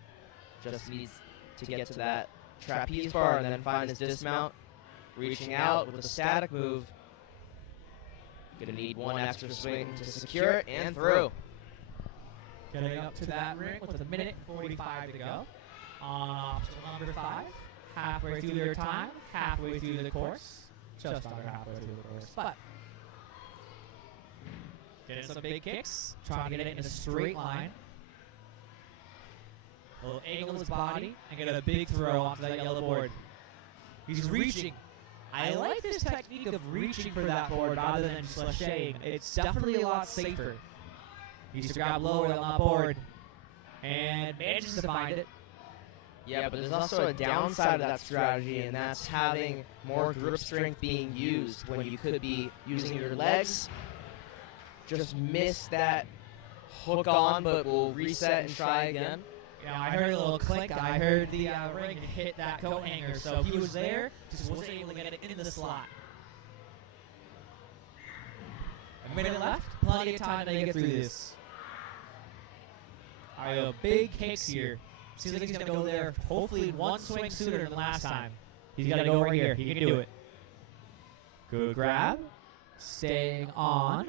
Just needs to get to that trapeze bar and then find his dismount. Reaching out with a static move. Gonna need one extra swing to secure it and through. Getting up to that ring with a minute 45 to go. On obstacle number 5. Halfway through their time, halfway through the course. Just under halfway through the course. But getting some big kicks, trying to get it in a straight line. He'll angle his body and get a big throw onto that yellow board. He's reaching. I like this technique of reaching for that board rather than just lashaying. It's definitely a lot safer. He used to grab lower on that board and manages to find it. Yeah, but there's also a downside of that strategy, and that's having more grip strength being used when you could be using your legs. Just miss that hook on, but we'll reset and try again. Yeah, I heard a little click. I heard the ring hit that coat hanger, so he was there, just wasn't able to get it in the slot. A minute left, plenty of time to get through this. All right, big kicks here. Seems like he's going to go there, hopefully one swing sooner than last time. He's got to go right here. He can do it. Good grab. Staying on.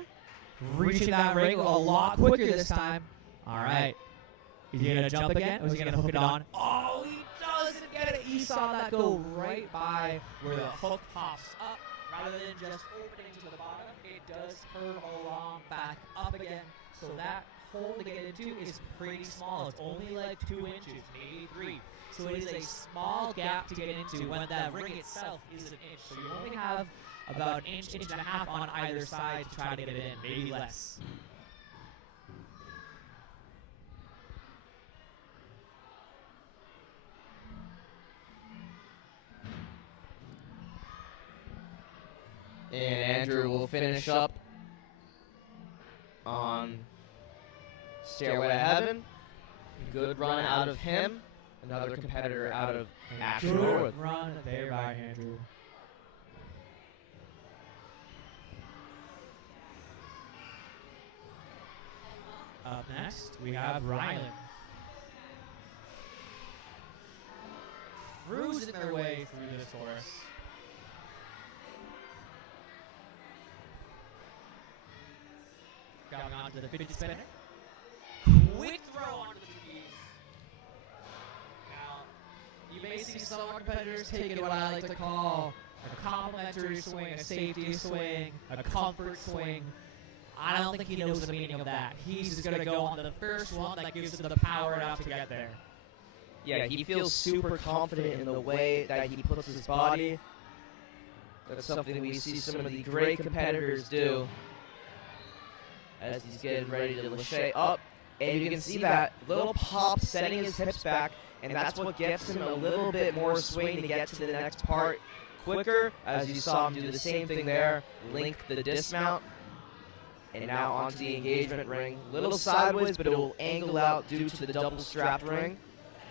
Reaching that ring a lot quicker this time. All right. Is he going to jump again, or is he going to hook it on? Oh, he doesn't get it. You saw that go right by where the hook pops up. Rather than just opening to the bottom, it does curve along back up again. So that hole to get into is pretty small. It's only like 2 inches, maybe 3. So it is a small gap to get into when that ring itself is an inch. So you only have about an inch, inch and a half on either side to try to get it in, maybe less. And Andrew will finish up on Stairway to Heaven. Good run out of him. Another competitor out of Action Norwood. Good run there by Andrew. Up next, we have Ryland. Cruising their way through this course. Going on to the 50 spinner. Quick throw onto the beam. Now, you may see some competitors taking what I like to call a complimentary swing, a safety swing, a comfort swing. I don't think he knows the meaning of that. He's just going to go on to the first one that gives him the power enough to get there. Yeah, he feels super confident in the way that he puts his body. That's something we see some of the great competitors do. As he's getting ready to lachey up. And you can see that little pop setting his hips back, and that's what gets him a little bit more swing to get to the next part quicker. As you saw him do the same thing there, link the dismount. And now onto the engagement ring. Little sideways, but it will angle out due to the double strapped ring.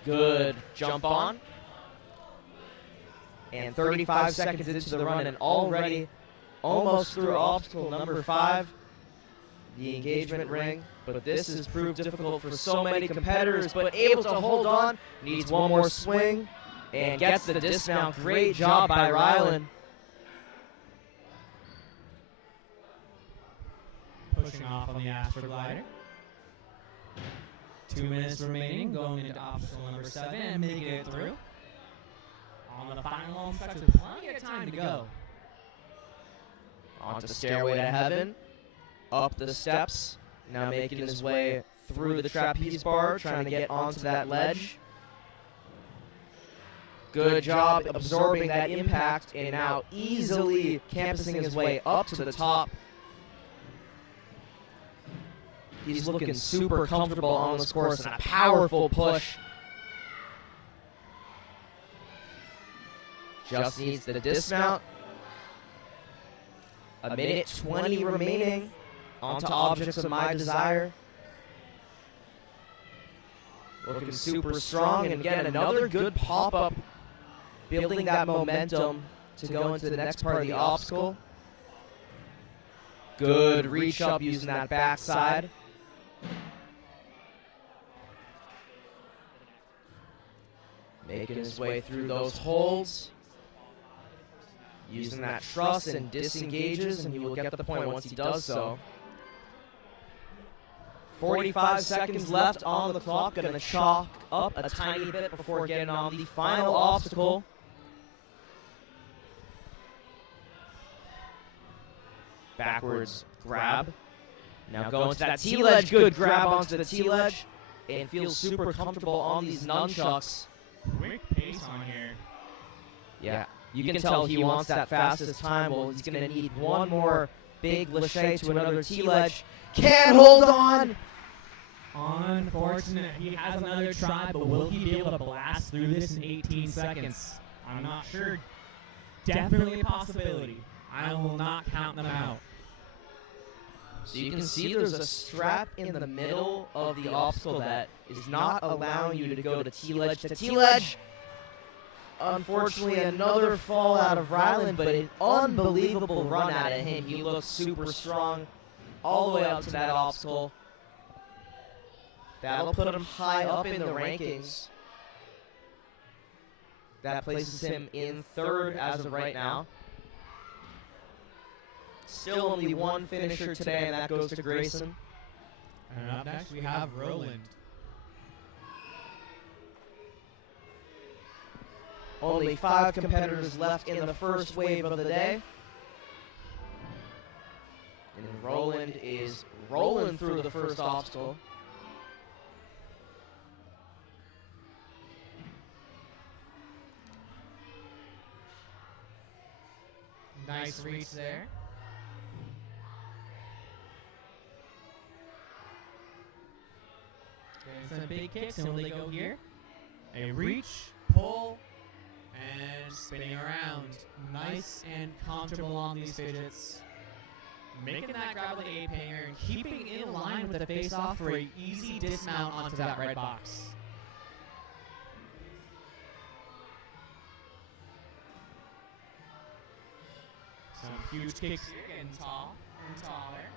Good jump on. And 35 seconds into the run, and already almost through obstacle number 5. The engagement ring, but this has proved difficult for so many competitors, but able to hold on, needs one more swing, and gets the dismount. Great job by Ryland. Pushing off on the Astroglider. 2 minutes remaining, going into obstacle number 7 and making it through. On the final home stretch with plenty of time to go. Onto Stairway to Heaven. Up the steps, now making his way through the trapeze bar, trying to get onto that ledge. Good job absorbing that impact, and now easily campusing his way up to the top. He's looking super comfortable on this course, and a powerful push. Just needs the dismount. A minute 20 remaining. Onto Objects of My Desire. looking super strong. And again, another good pop-up, building that momentum to go into the next part of the obstacle. Good reach up using that backside. Making his way through those holds. Using that truss and disengages, and he will get the point once he does so. 45 seconds left on the clock. Going to chalk up a tiny bit before getting on the final obstacle. Backwards grab. Now going to that T-ledge. Good grab onto the T-ledge. And feels super comfortable on these nunchucks. Quick pace on here. Yeah, you can tell he wants that fastest time. Well, he's going to need one more big lâché to another T-ledge. Can't hold on! Unfortunate. He has another try, but will he be able to blast through this in 18 seconds? I'm not sure. Definitely a possibility. I will not count them out. So you can see there's a strap in the middle of the obstacle that is not allowing you to go to T-ledge to T-ledge. Unfortunately, another fall out of Ryland, but an unbelievable run out of him. He looks super strong all the way up to that obstacle. That'll put him high up in the rankings. That places him in third as of right now. Still only one finisher today, and that goes to Grayson. And up next we have Roland. Only 5 competitors left in the first wave of the day. And Roland is rolling through the first obstacle. Nice reach there. Getting some big kicks, and will they go here? A reach, pull, and spinning around. Nice and comfortable on these fidgets. Making that grab with the ape hanger and keeping in line with the face-off for an easy dismount onto that red box. Some huge kicks here, getting tall and taller.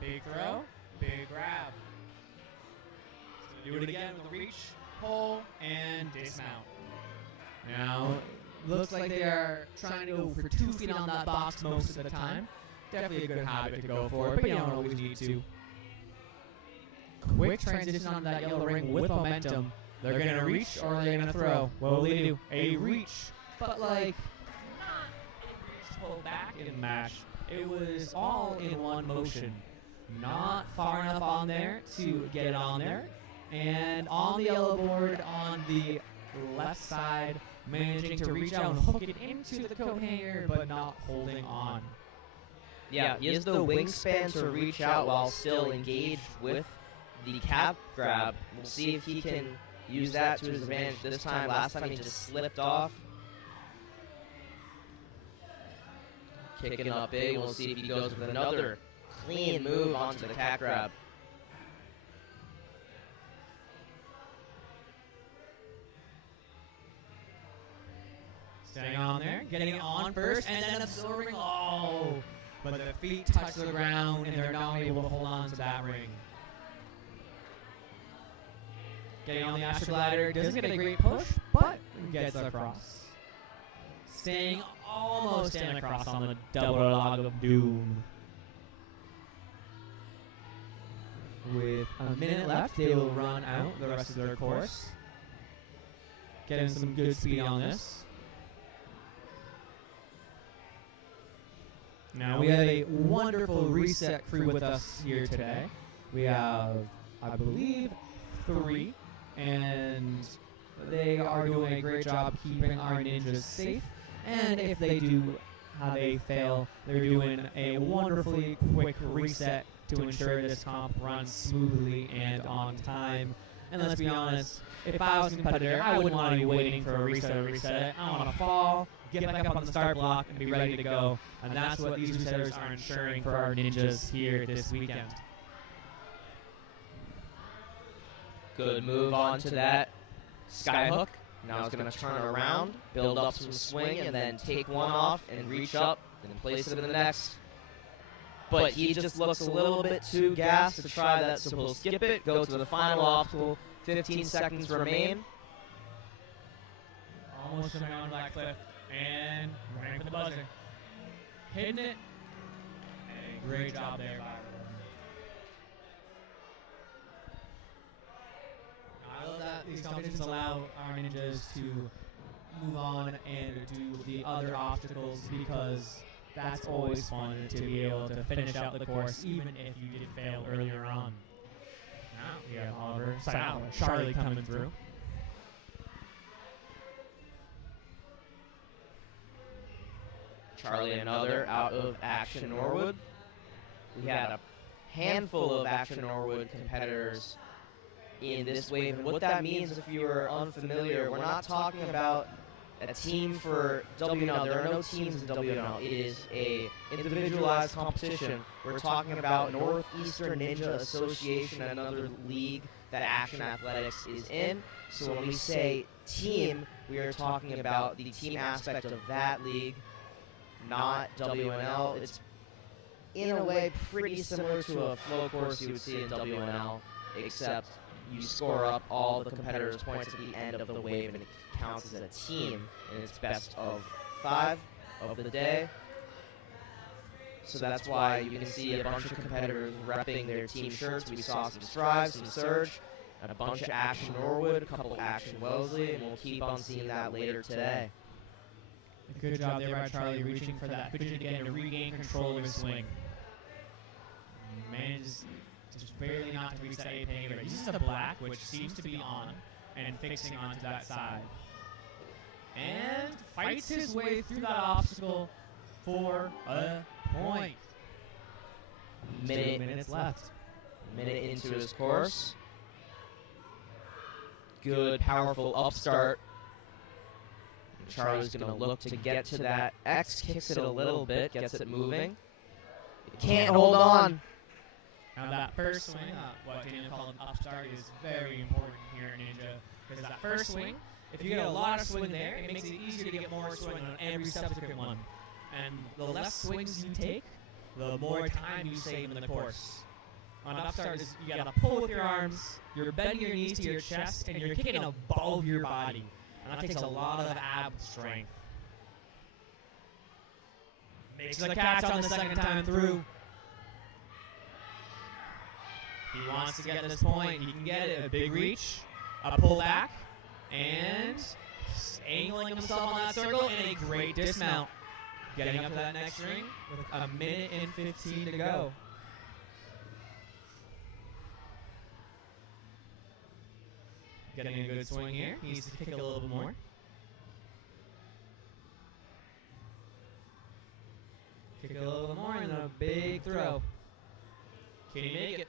Big throw, big grab. So do it again with a reach, pull, and dismount. Now, looks like they are trying to go for 2 feet on that box most of the time. Definitely a good habit to go for, but you don't always need to. Quick transition on that yellow ring with momentum. They're going to reach or they're going to throw. What will they do? A reach, but like not a reach, pull back and mash. It was all in one motion. Not far enough on there to get it on there. And on the yellow board on the left side, managing to reach out and hook it into the coat hanger, but not holding on. Yeah, he has the wingspan to reach out while still engaged with the cap grab. We'll see if he can use that to his advantage this time. Last time he just slipped off. Kicking up big. We'll see if he goes with another clean move onto the cap grab. Staying on there, getting it on first, and then absorbing. Oh! But the feet touch the ground, and they're not able to hold on to that ring. Getting on the astroglider, doesn't get a great push, but gets across. Staying almost in across on the double log of doom. With a minute left, they will run out the rest of their course. Getting some good speed on this. Now we have a wonderful reset crew with us here today. We have, I believe, 3, and they are doing a great job keeping our ninjas safe. And if they do have a fail, they're doing a wonderfully quick reset to ensure this comp runs smoothly and on time. And let's be honest, if I was a competitor, I wouldn't want to be waiting for a reset or reset it. I want to fall, get back up on the start block, and be ready to go. And that's what these resetters are ensuring for our ninjas here this weekend. Good move onto that skyhook. Now it's going to turn around, build up some swing, and then take one off and reach up and place it in the next. But he just looks a little bit too gassed to try that, so he'll skip it, go to the final obstacle. 15 seconds remain. Almost coming onto that cliff. And running for the buzzer. Hitting it. And great job there by Roland. I love that these competitions allow our ninjas to move on and do the other obstacles, because that's always fun to be able to finish out the course, even if you did fail earlier on. Now we have Oliver, Charlie coming through. Charlie, another out of Action Norwood. We had a handful of Action Norwood competitors in this wave, and what that means, if you are unfamiliar, we're not talking about a team for WNL. There are no teams in WNL. It is a individualized competition. We're talking about Northeastern Ninja Association, another league that Action Athletics is in. So when we say team, we are talking about the team aspect of that league, not WNL. It's in a way pretty similar to a flow course you would see in WNL, except you score up all the competitors' points at the end of the wave, and it counts as a team, and it's best of 5 of the day. So that's why you can see a bunch of competitors repping their team shirts. We saw some Strive, some Surge, and a bunch of Action Norwood, a couple Action Wellesley, and we'll keep on seeing that later today. Good job there by Charlie, reaching for that fidget again to regain control of his swing. Manages just barely not to reach that A peg. He uses the black, which seems to be on, and fixing onto that side. And fights his way through that obstacle for a point. 2 minutes left. Minute into his course. Good, powerful upstart. Charlie's going to look to get to that X, kicks it a little bit, gets it moving. Can't hold on. Now that first swing, what Daniel called an upstart, is very important here in Ninja. Because that first swing, if you get a lot of swing there, it makes it easier to get more swing on every subsequent one. And the less swings you take, the more time you save in the course. On upstart, you got to pull with your arms, you're bending your knees to your chest, and you're kicking above your body. And that takes a lot of ab strength. Makes the catch on the second time through. He wants to get this point. He can get it. A big reach, a pull back, and angling himself on that circle, and a great dismount. Getting up to that next ring with a minute and 15 to go. Getting a good swing here. He needs to kick it a little bit more. Kick it a little bit more, and then a big throw. Can he make it?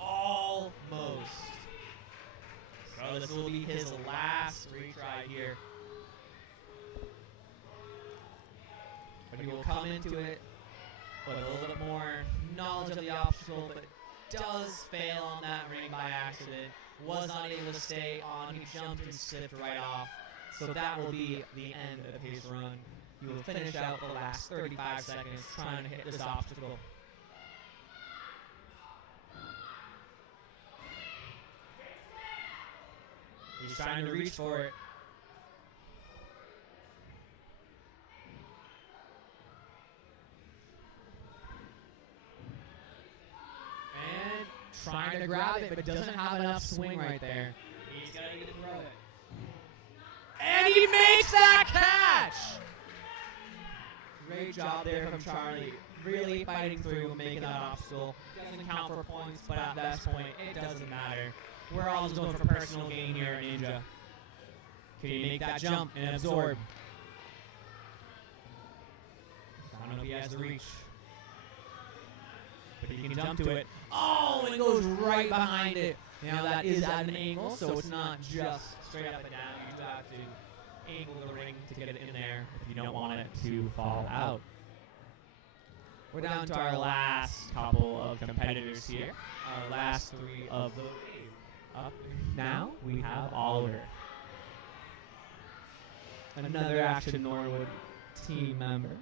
Almost. So this will be his last retry here. But he will come into it with a little bit more knowledge of the obstacle, but does fail on that ring by accident. Was unable to stay on. He jumped and slipped right off. So that will be the end of his run. He will finish out the last 35 seconds trying to hit this obstacle. He's trying to reach for it. And trying to grab it, but doesn't have enough swing right there. He's got to throw it. And he makes that catch! Great job there from Charlie. Really fighting through, making that obstacle. Doesn't count for points, but at this point, it doesn't matter. We're all just going for personal gain here at Ninja. Can he make that jump and absorb? I don't know if he has the reach. But he can jump to it. Oh, and it goes right behind it. Now that is at an angle, so it's not just straight up and down. You do have to angle the ring to get it in there if you don't want it to fall out. We're down to our last couple of competitors here. Our last 3 of the wave. Up now, we have Oliver. Another Action Norwood team member.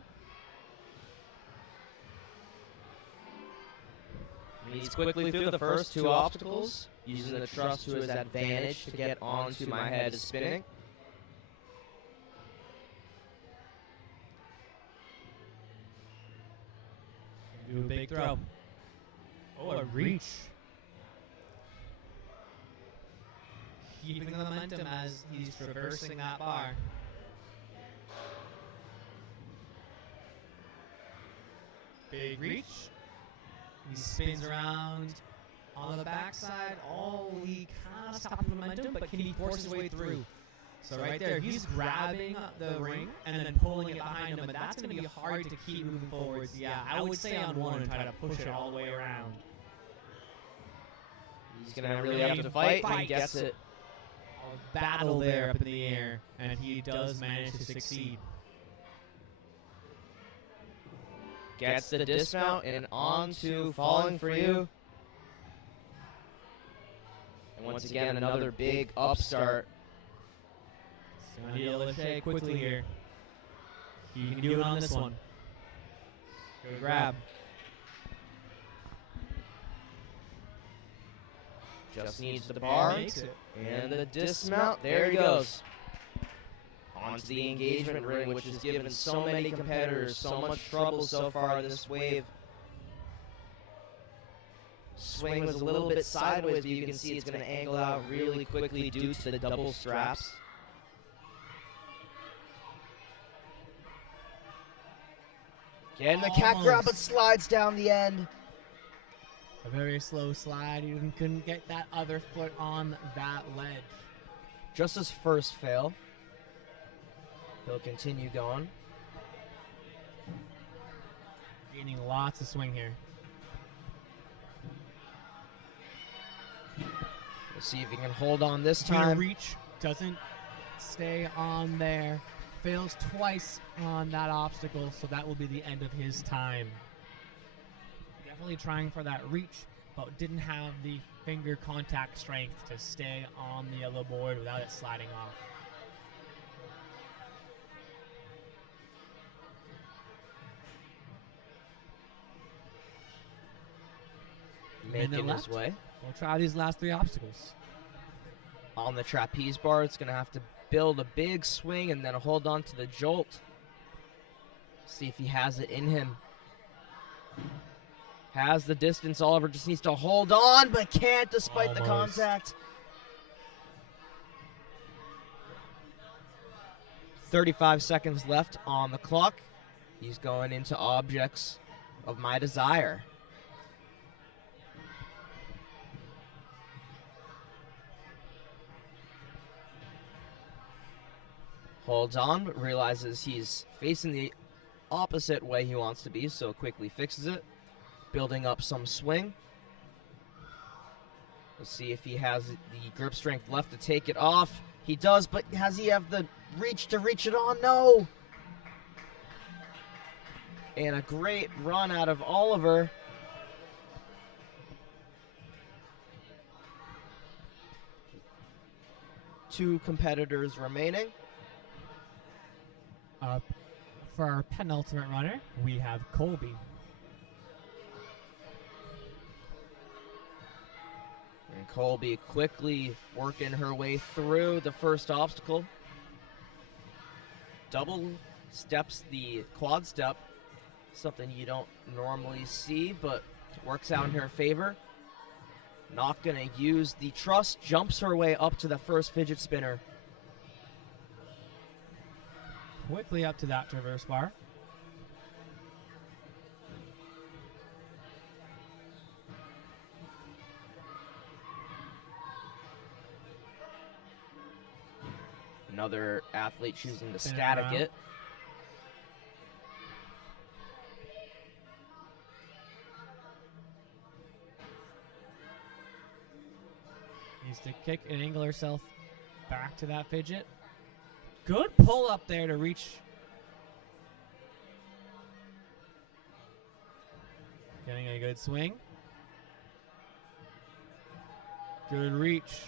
He's quickly through the first 2 obstacles, using the truss to his advantage to get onto my head is spinning. Do a big throw. Oh, a reach. Keeping the momentum as he's traversing that bar. Big reach. He spins around on the backside. Oh, he kind of stopped the momentum, but can he force his way through? So right there, he's grabbing the ring and then pulling it behind him, and that's going to be hard to keep moving forwards. Yeah, I would stay on one and try to push it all the way around. He's going to really have to fight, but he gets it. A battle there up in the air, and he does manage to succeed. Gets the dismount and on to Falling For You. And once again, another big upstart. So he'll Lachey quickly here. He can do it on this one. Good grab. Just needs the bar and the dismount. There he goes. Onto the engagement ring, which has given so many competitors so much trouble so far this wave. Swing was a little bit sideways, but you can see it's going to angle out really quickly due to the double straps. Getting the cat grab, but slides down the end. A very slow slide. He couldn't get that other foot on that ledge. Just his first fail. He'll continue going. Gaining lots of swing here. Let's see if he can hold on this Peter time. reach doesn't stay on there. Fails twice on that obstacle, so that will be the end of his time. Definitely trying for that reach, but didn't have the finger contact strength to stay on the yellow board without it sliding off. Making his way. We'll try these last 3 obstacles. On the trapeze bar, it's going to have to build a big swing and then hold on to the jolt. See if he has it in him. Has the distance. Oliver just needs to hold on, but can't despite the contact. 35 seconds left on the clock. He's going into Objects of My Desire. Holds on, but realizes he's facing the opposite way he wants to be, so quickly fixes it. Building up some swing. Let's see if he has the grip strength left to take it off. He does, but has he have the reach to reach it on? No! And a great run out of Oliver. Two competitors remaining. Up for our penultimate runner, we have Colby. And Colby quickly working her way through the first obstacle. Double steps the quad step. Something you don't normally see, but works out in her favor. Not going to use the truss. Jumps her way up to the first fidget spinner. Quickly up to that traverse bar. Another athlete choosing to Spin it static around. it. Needs to kick and angle herself back to that fidget. Good pull up there to reach. Getting a good swing. Good reach.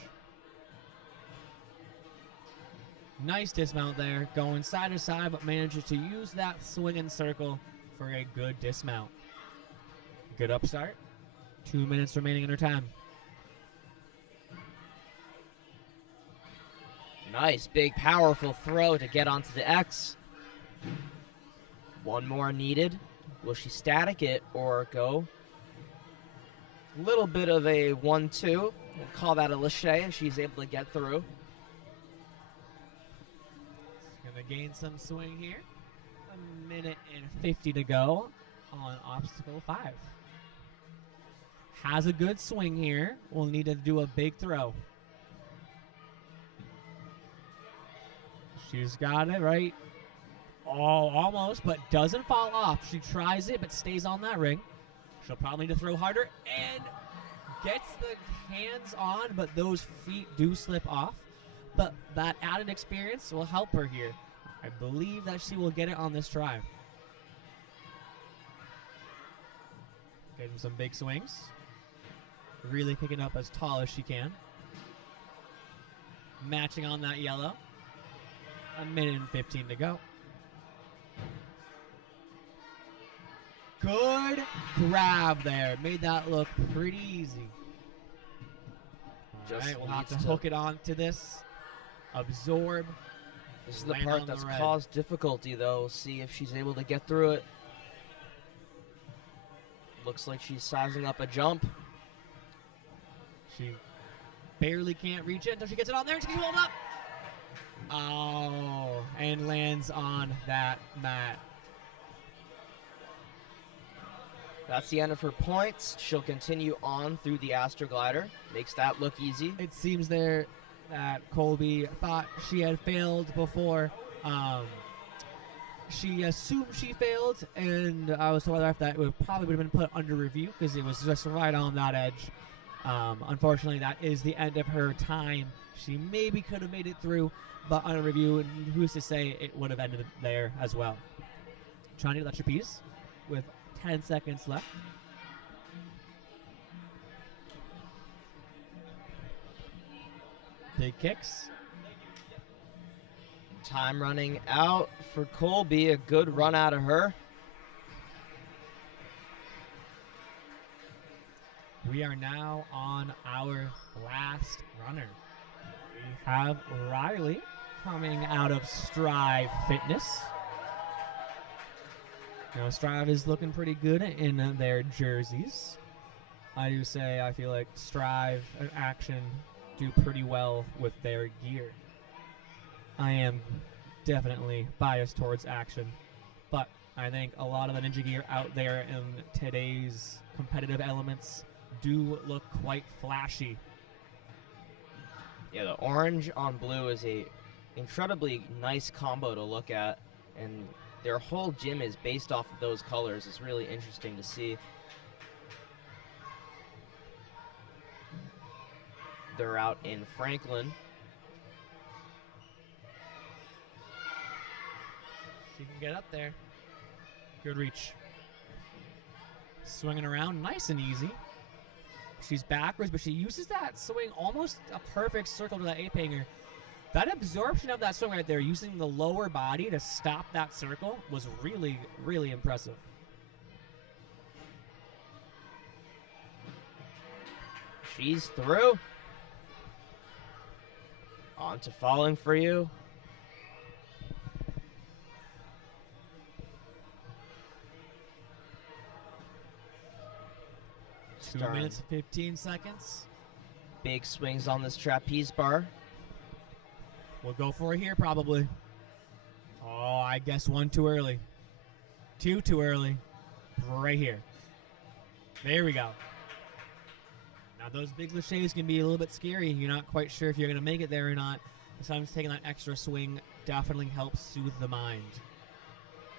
Nice dismount there, going side to side, but manages to use that swing and circle for a good dismount. Good upstart. 2 minutes remaining in her time. Nice, big, powerful throw to get onto the X. One more needed. Will she static it or go? A little bit of a 1-2. We'll call that a Lachey, and she's able to get through. Gonna gain some swing here. 1:50 to go on obstacle 5. Has a good swing here. Will need to do a big throw. She's got it right. Oh, almost, but doesn't fall off. She tries it, but stays on that ring. She'll probably need to throw harder and gets the hands on, but those feet do slip off. But that added experience will help her here. I believe that she will get it on this try. Getting some big swings. Really picking up as tall as she can. Matching on that yellow. 1:15 to go. Good grab there. Made that look pretty easy. All right, we'll have to hook it onto this. Absorb. This is the part that's caused difficulty, though. We'll see if she's able to get through it. Looks like she's sizing up a jump. She barely can't reach it until she gets it on there and she can hold up. Oh, and lands on that mat. That's the end of her points. She'll continue on through the Astroglider. Makes that look easy. It seems there that Colby thought she had failed before. She assumed she failed, and I was told after that it would probably would have been put under review because it was just right on that edge. Unfortunately, that is the end of her time. She maybe could have made it through, but on a review, who's to say it would have ended there as well. Trying to get that trapeze with 10 seconds left. Big kicks. Time running out for Colby. A good run out of her. We are now on our last runner. We have Riley coming out of Strive Fitness. Now, Strive is looking pretty good in their jerseys. I do say I feel like Strive and Action do pretty well with their gear. I am definitely biased towards Action, but I think a lot of the ninja gear out there in today's competitive elements do look quite flashy. Yeah, the orange on blue is a incredibly nice combo to look at, and their whole gym is based off of those colors. It's really interesting to see. They're out in Franklin. She can get up there. Good reach. Swinging around nice and easy. She's backwards, but she uses that swing almost a perfect circle to that ape hanger. That absorption of that swing right there, using the lower body to stop that circle, was really, really impressive. She's through. On to falling for you. Two minutes, 15 seconds. Big swings on this trapeze bar. We'll go for it here, probably. Oh, I guess one too early. Two too early. Right here. There we go. Now, those big laches can be a little bit scary. You're not quite sure if you're going to make it there or not. Sometimes taking that extra swing definitely helps soothe the mind.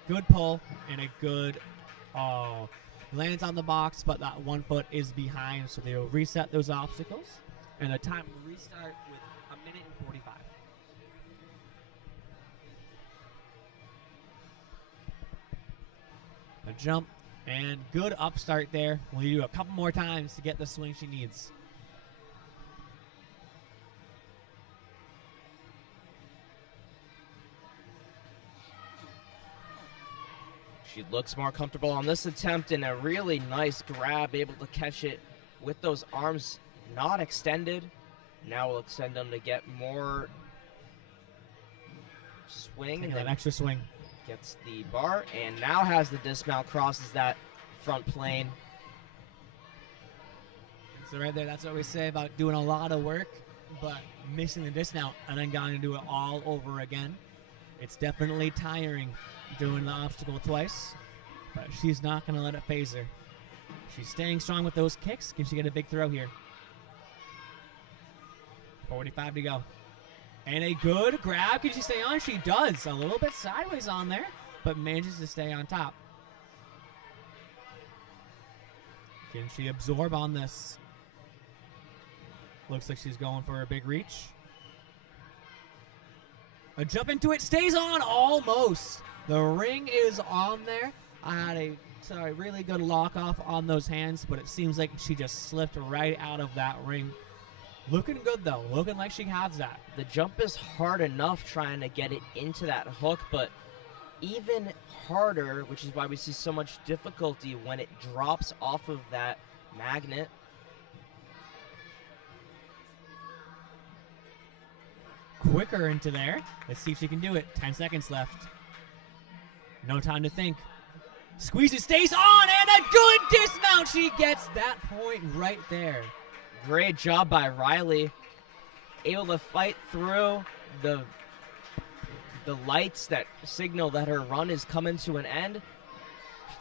Good pull and a good... Oh... Lands on the box, but that 1 foot is behind, so they'll reset those obstacles. And the time will restart with 1:45. A jump and good upstart there. We'll do a couple more times to get the swing she needs. She looks more comfortable on this attempt, and a really nice grab, able to catch it with those arms not extended. Now we'll extend them to get more swing. Taking And that then extra swing. gets the bar, and now has the dismount, crosses that front plane. So right there, that's what we say about doing a lot of work, but missing the dismount and then going to do it all over again. It's definitely tiring doing the obstacle twice, but she's not going to let it phase her. She's staying strong with those kicks. Can she get a big throw here? 45 to go. And a good grab. Can she stay on? She does. A little bit sideways on there, but manages to stay on top. Can she absorb on this? Looks like she's going for a big reach. A jump into it, stays on almost. The ring is on there. I had a really good lock off on those hands, but it seems like she just slipped right out of that ring. Looking good though, looking like she has that. The jump is hard enough trying to get it into that hook, but even harder, which is why we see so much difficulty when it drops off of that magnet. Quicker into there. Let's see if she can do it. 10 seconds left. No time to think. Squeezes, stays on, and a good dismount. She gets that point right there. Great job by Riley. Able to fight through the lights that signal that her run is coming to an end.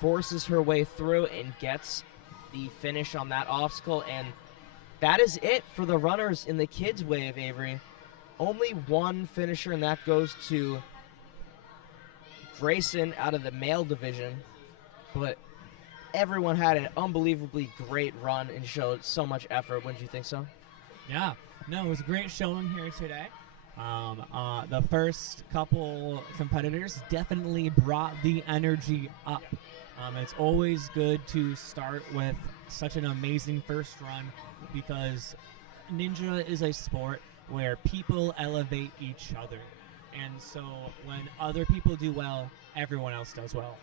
Forces her way through and gets the finish on that obstacle. And that is it for the runners in the kids' wave, Avery. Only one finisher, and that goes to Grayson out of the male division. But everyone had an unbelievably great run and showed so much effort. Wouldn't you think so? Yeah. No, it was a great showing here today. The first couple competitors definitely brought the energy up. It's always good to start with such an amazing first run because Ninja is a sport where people elevate each other. And so when other people do well, everyone else does well.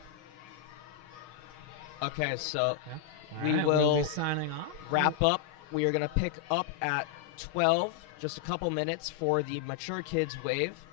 Okay, so Yeah. we All right, will we'll be signing off. wrap up. We are going to pick up at 12, just a couple minutes for the mature kids wave.